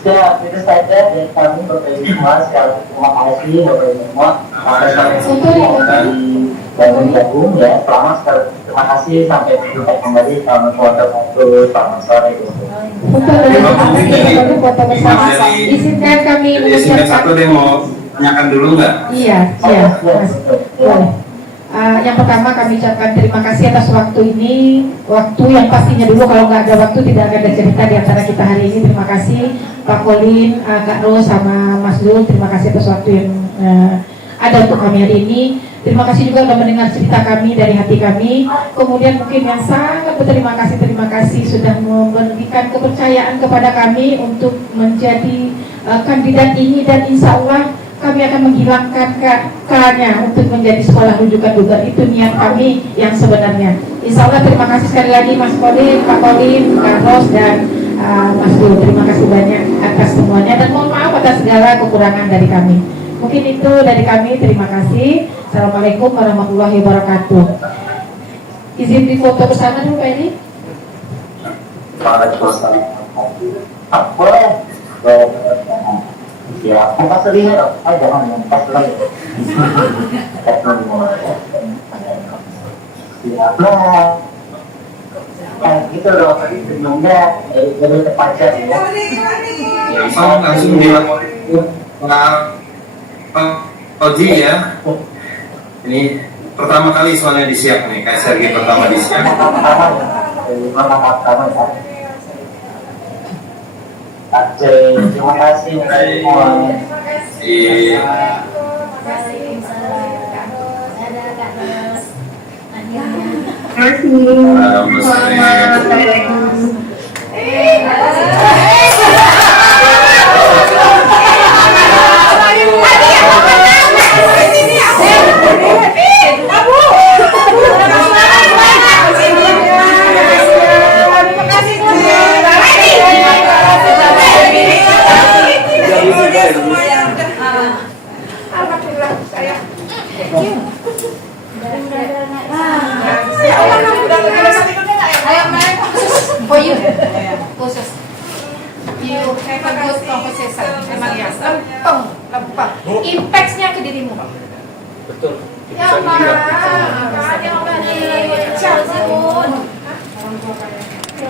Ya, itu saja dari kami Bapak Ibu semua. Sekali lagi terima kasih Bapak Ibu semua atas gabung ya. Selamat sekali. Terima kasih sampai berjumpa kembali. Selamat waktu, selamat sore. Untuk dari foto bersama, izinkan kami Jadi satu dia mau tanyakan dulu nggak? Iya, Mas. Boleh. Yang pertama kami ucapkan terima kasih atas waktu ini, waktu yang pastinya dulu kalau nggak ada waktu tidak akan ada cerita di antara kita hari ini. Terima kasih Pak Colin, Kak Ros, sama Mas Zul. Terima kasih atas waktu yang ada untuk kami hari ini. Terima kasih juga sudah mendengar cerita kami dari hati kami. Kemudian mungkin yang sangat terima kasih sudah memberikan kepercayaan kepada kami untuk menjadi kandidat ini, dan insya Allah kami akan menghilangkan K-nya untuk menjadi sekolah rujukan Google. Itu niat kami yang sebenarnya. Insya Allah terima kasih sekali lagi Mas Colin, Pak Colin, Kak Ros, dan Mas Dul. Terima kasih banyak atas semuanya dan mohon maaf atas segala kekurangan dari kami. Mungkin itu dari kami. Terima kasih. Assalamualaikum warahmatullahi wabarakatuh. Izin difoto bersama dulu Pak Edi. Waalaikumsalam. Boleh. Ya, pas lihat, jangan pas lagi. Ya, gitu loh, tadi sebelumnya dari terpacar ya. Langsung dilakukan Oji ya. Ini pertama kali soalnya di Siak nih, KSRG pertama di Siak. Oke, terima kasih untuk semua. Khusus. Bagus komposisi. Memang ya, lempeng. Impactnya ke dirimu. Betul. Ya, Mbak. Yang mana? Ciao, Zimun.